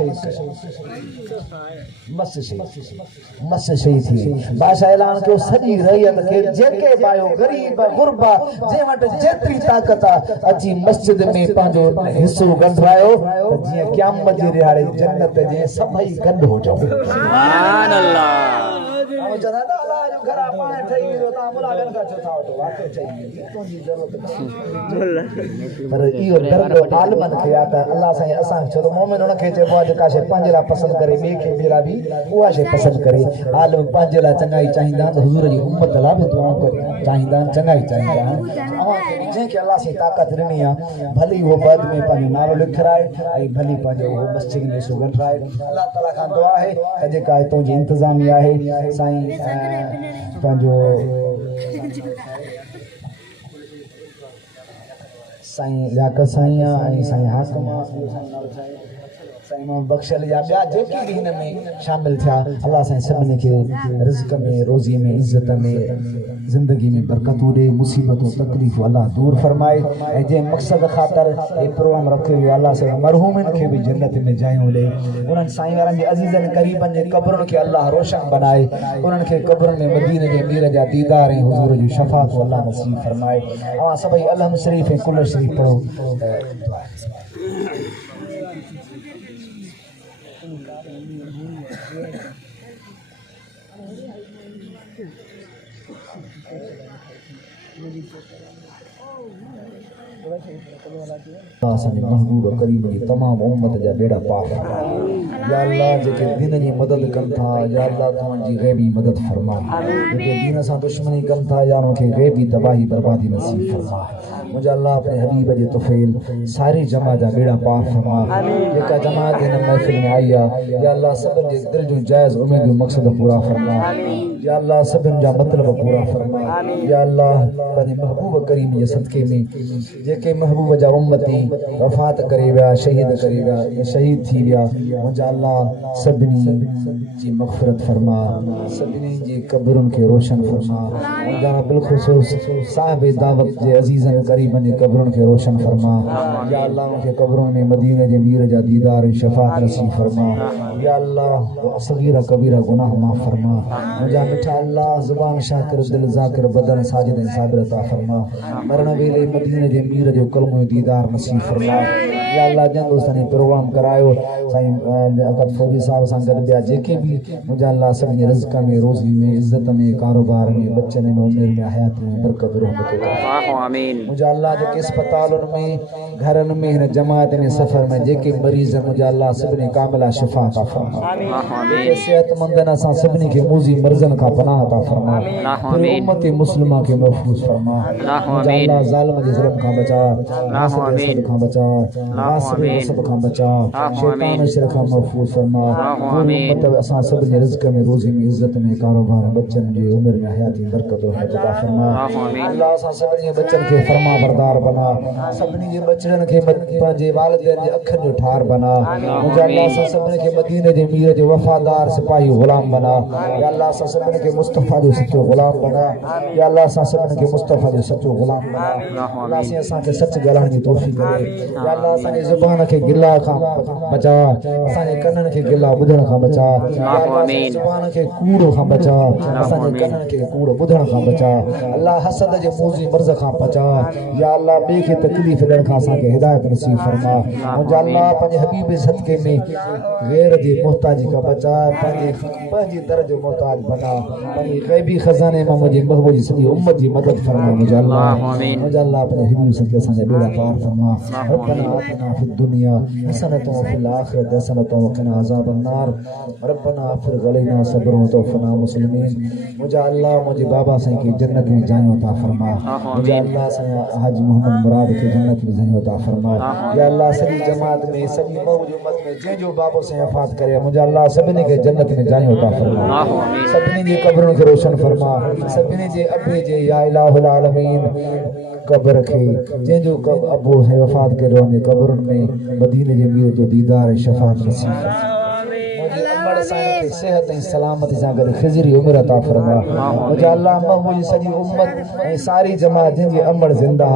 शहीद थी बादशाह ऐलान कयो सॼी रहियत खे जेके पायो ग़रीब गुरबा जंहिं वटि जेतिरी ताक़त आहे अची मस्जिद में पंहिंजो हिसो ॻंढरायो त जीअं क़यामत जे ॾियारे जन्नत जे सभई गॾु हुजूं सुभान अल्लाह पर इहो दर्द आलमन खे आहे त अल्लाह साईं असां छो त मोमिन उनखे चइबो आहे जेका शइ पंहिंजे लाइ पसंदि करे ॿिए खे ॿिए लाइ बि उहा शइ पसंदि करे आलम पंहिंजे लाइ चङाई चाहींदा आहिनि त हुज़ूर जी उम्मत लाइ बि दुआऊं चाहींदा आहिनि चङाई चाहींदा आहिनि जंहिंखे अल्लाह साईं ताक़त ॾिनी आहे भली उहो बद में पंहिंजो नालो लिखाए ऐं भली पंहिंजो उहो मस्जिद में सो गॾराए अल्लाह ताला खां दुआ आहे त जेका हितां जी इंतिज़ामी आहे साईं पंहिंजो साईं लियाकत साईं आहे ऐं साईं हाकिम साईं बख़्शल या ॿिया जेके बि हिन में शामिल थिया अल्लाह साईं सभिनी खे रिज़्क़ में रोज़ी में इज़त में ज़िंदगी में बरकतूं ॾे मुसीबतूं तकलीफ़ूं अल्लाह दूर फरमाए ऐं जंहिं मक़सद ख़ातिर हे प्रोग्राम रखियो वियो अल्लाह साईं मरहूमनि खे बि जन्नत में जायूं ॾे उन्हनि साईं वारनि जे अज़ीज़नि क़रीबनि जे क़ब्रुनि खे अल्लाह रोशन बनाए उन्हनि खे क़ब्रुनि में मदीने जे मीर जा दीदार ऐं हुज़ूर जी शफ़ाअत अल्लाह नसीब फरमाए अवां सभई अलहम शरीफ़ ऐं कुल शरीफ़ पढ़ो असांजे महबूब करीम जी तमाम उम्मत जा बेड़ा पार या अल्लाह जेके दीन जी मदद कन था या अल्लाह तव्हांजी गैबी मदद फरमा जेके दीन सां दुश्मनी कन था या उनखे गैबी तबाही बर्बादी नसीब फरमा मुंहिंजा अल्लाह अपने हबीब जे तुफ़ैल सारी जमा जा बेड़ा पार फरमा जेका जमात हिन महफ़िल में आई आहे या अल्लाह सभिनि जे दिलि जूं जाइज़ उमेदूं मक़सद पूरा फरमा या अल्लाह सभिनि जा मतिलब पूरा फरमा या अल्लाह पंहिंजे महबूब करीम जे सदके में जेके महबूब जा उम्मती वफ़ात करे विया शहीद करे विया शहीद थी विया मुंहिंजा अल्लाह सभिनी जी मग़फ़िरत फरमा सभिनी जी क़ब्रुनि खे रोशन फरमा मुंहिंजा बिलख़ुसूस साहिब दावत जे अज़ीज़नि क़रीबनि जे क़ब्रुनि खे रोशन फरमा या अल्लाह उनखे क़ब्रुनि में मदीने जे मीर जा दीदार शफ़ाअत नसीब फरमा या अल्लाह सगीरा कबीरा गुनाह माफ़ फरमा मुंहिंजा मिठा अल्लाह ज़ुबान शाकिर दिल ज़ाकिर बदन साजिद साबिर अता फरमा मरण वेले मदीने जे मीर जो कलमो दीदार नसीब फरमा या अल्लाह जंग दोस्तनि प्रोग्राम करायो साईं अकत फौजी साहब सां गॾु ॿिया जेके बि मुंहिंजा अल्लाह सभिनी रिज़्क़ में रोज़ी में इज़्ज़त में कारोबार में बचनि में उमेर में हयात में बरकत रहमत आमीन। मुंहिंजा अल्लाह जेके अस्पतालुनि में घरनि में हिन जमात में सफ़र में जेके मरीज़ मुंहिंजा अल्लाह सभिनी कामिला शिफ़ा अता फरमा जेके सेहतमंदनि असां सभिनी खे मूज़ी मर्ज़नि खां पनाह अता फरमा पूरी उम्मत मुस्लिमा खे महफ़ूज़ फरमा मुंहिंजा अल्लाह ज़ालिम जे ज़ुल्म खां बचा नासिर हसद खां बचा नासिर नसब खां बचा शैतान शर खां महफ़ूज़ फरमा पूरी उम्मत असां सभिनी रिज़्क़ में रोज़ी में इज़्ज़त में कारोबार बचनि जी उमिर में हयात में बरकत रहमत अता फरमा अल्लाह असां सभिनी बचनि खे फरमा बरदार बना सभिनी जे बचड़नि खे पंहिंजे वालिदैन जे अखियुनि जो ठार बना मुंहिंजा अल्लाह असां सभिनी खे मदीने जे मीर जो वफ़ादार सिपाही ग़ुलाम बना या अल्लाह असां सभिनी खे मुस्तफ़ा जो सचो ग़ुलाम बना या अल्लाह असां सभिनी खे मुस्तफ़ा जो सचो ग़ुलाम बना अल्लाह असांखे सच ॻाल्हाइण जी तौफ़ीक़ ॾे या अल्लाह असांजी ज़ुबान खे गिला खां बचा असांजे कननि खे गिला ॿुधण खां बचा या अल्लाह असांजी ज़ुबान खे कूड़ खां बचा असांजे कननि खे कूड़ ॿुधण खां बचा अल्लाह हसद जे मूज़ी मर्ज़ खां बचा या अल्लाह ॿिए खे तकलीफ़ ॾियण खां असांखे हिदायत नसीब फरमा मुंहिंजा अल्लाह पंहिंजे हबीब सदके में गैर जी मोहताजी खां बचा पंहिंजी दर जो मोहताज बना पंहिंजे ग़ैबी ख़ज़ाने मां मुंहिंजे महबूब जी सॼी उम्मत जी मदद फरमा मुंहिंजा अल्लाह पंहिंजे हबीब सदके असांजा बेड़ा पार फरमा रब्बना आतिना फिद दुनिया हसनतन व फिल आखिरति हसनतन व क़िना अज़ाबन्नार रब्बना अफ़्रिग़ अलैना सब्रन व तवफ़ना मुस्लिमीन मुंहिंजा अल्लाह मुंहिंजे बाबा साईं खे जन्नत में जायूं अता फरमा मुंहिंजा अल्लाह असांजा हाजी मोहम्मद मुराद खे जन्नत में जायूं अता फरमा या अल्लाह सॼी जमात में सॼी मौज उम्मत में जंहिंजो बाबो साईं वफ़ात करे मुंहिंजा अल्लाह सभिनी खे जन्नत में जायूं अता फरमा सभिनी जी क़ब्रुनि खे रोशन फरमा सभिनी जे अबे जे या इलाहुल आलमीन क़ब्र खे जंहिंजो अबू साईं वफ़ात करे वञे क़ब्रुनि में मदीने जे मीर जो दीदार शफ़ाअत नसीब फरमा सेहत ऐं सलामती सां गॾु ख़िज़री उमिरि अता फरमा मुंहिंजा अल्लाह महबूब सॼी उम्मत ऐं सारी जमात जंहिंजी अमड़ ज़िंदा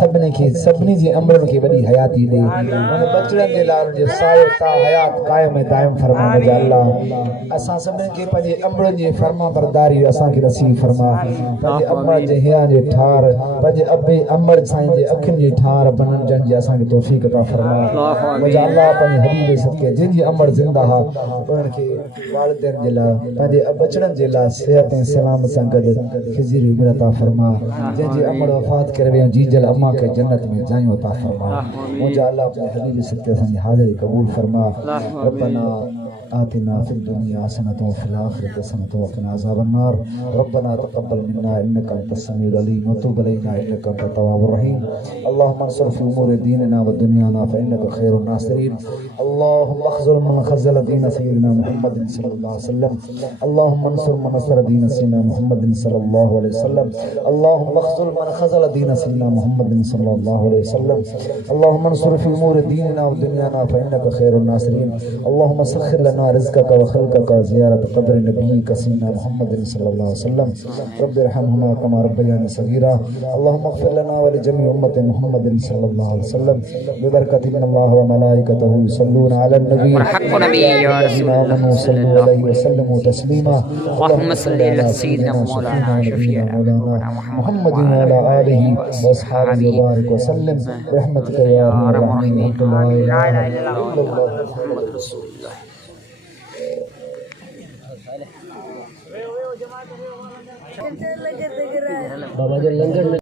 सभिनी जी अमड़नि खे वॾी हयाती ॾे उन बचड़नि जे लाइ उनजो सायो ता हयात क़ाइम ऐं दाइम फरमा मुंहिंजा अल्लाह असां सभिनी खे पंहिंजे अमड़नि जी फर्मा बरदारी असांखे नसीब फरमा पंहिंजे अमड़ जे हिया जे ठार पंहिंजे अबे अमड़ साईं जे अखियुनि जी ठार बननि जन जी असांखे तौफ़ीक़ अता फरमा मुंहिंजा अल्लाह पंहिंजे हबीब सदके जंहिंजी अमड़ ज़िंदा उन्हनि खे वालिदैन जे लाइ पंहिंजे बचड़नि जे लाइ सेहत ऐं सलाम सां गॾु ख़िज़री उमिरि अता फरमा जंहिंजी अमड़ वफ़ात करे विया जीजल अम्मा खे जन्नत में जायूं अता फरमा मुंहिंजा अल्लाह पंहिंजे हबीब सदके असांजी हाज़िरी क़बूल फरमा रब्बना آتنا في الدنيا حسنة وفي الآخرة حسنة وقنا عذاب النار ربنا تقبل منا إنك أنت السميع العليم وتب علينا إنك أنت التواب الرحيم اللهم انصر في أمور ديننا ودنيانا فإنك خير الناصرين اللهم اخذل من خذل دين سيدنا محمد صلى الله عليه وسلم اللهم انصر من نصر دين سيدنا محمد صلى الله عليه وسلم اللهم اخذل من خذل دين سيدنا محمد صلى الله عليه وسلم اللهم انصر في أمور ديننا ودنيانا فإنك خير الناصرين اللهم سخر لنا رزقك وخلقك زيارة قبر نبيك سيدنا محمد صلى الله عليه وسلم رب ارحمهما كما ربياني صغيرا اللهم اغفر لنا ولجميع أمة محمد صلى الله عليه وسلم ببركة إن الله وملائكته يصلون على النبي وحق نبي يا رسول الله صلى صلوا الله عليه عليه وسلم وسلموا تسليما اللهم صل على سيدنا مولانا شفيع مولانا محمد وعلى آله وأصحابه وبارك وسلم برحمتك يا أرحم الراحمين لا إله إلا الله محمد رسول الله बाबा जी लंगर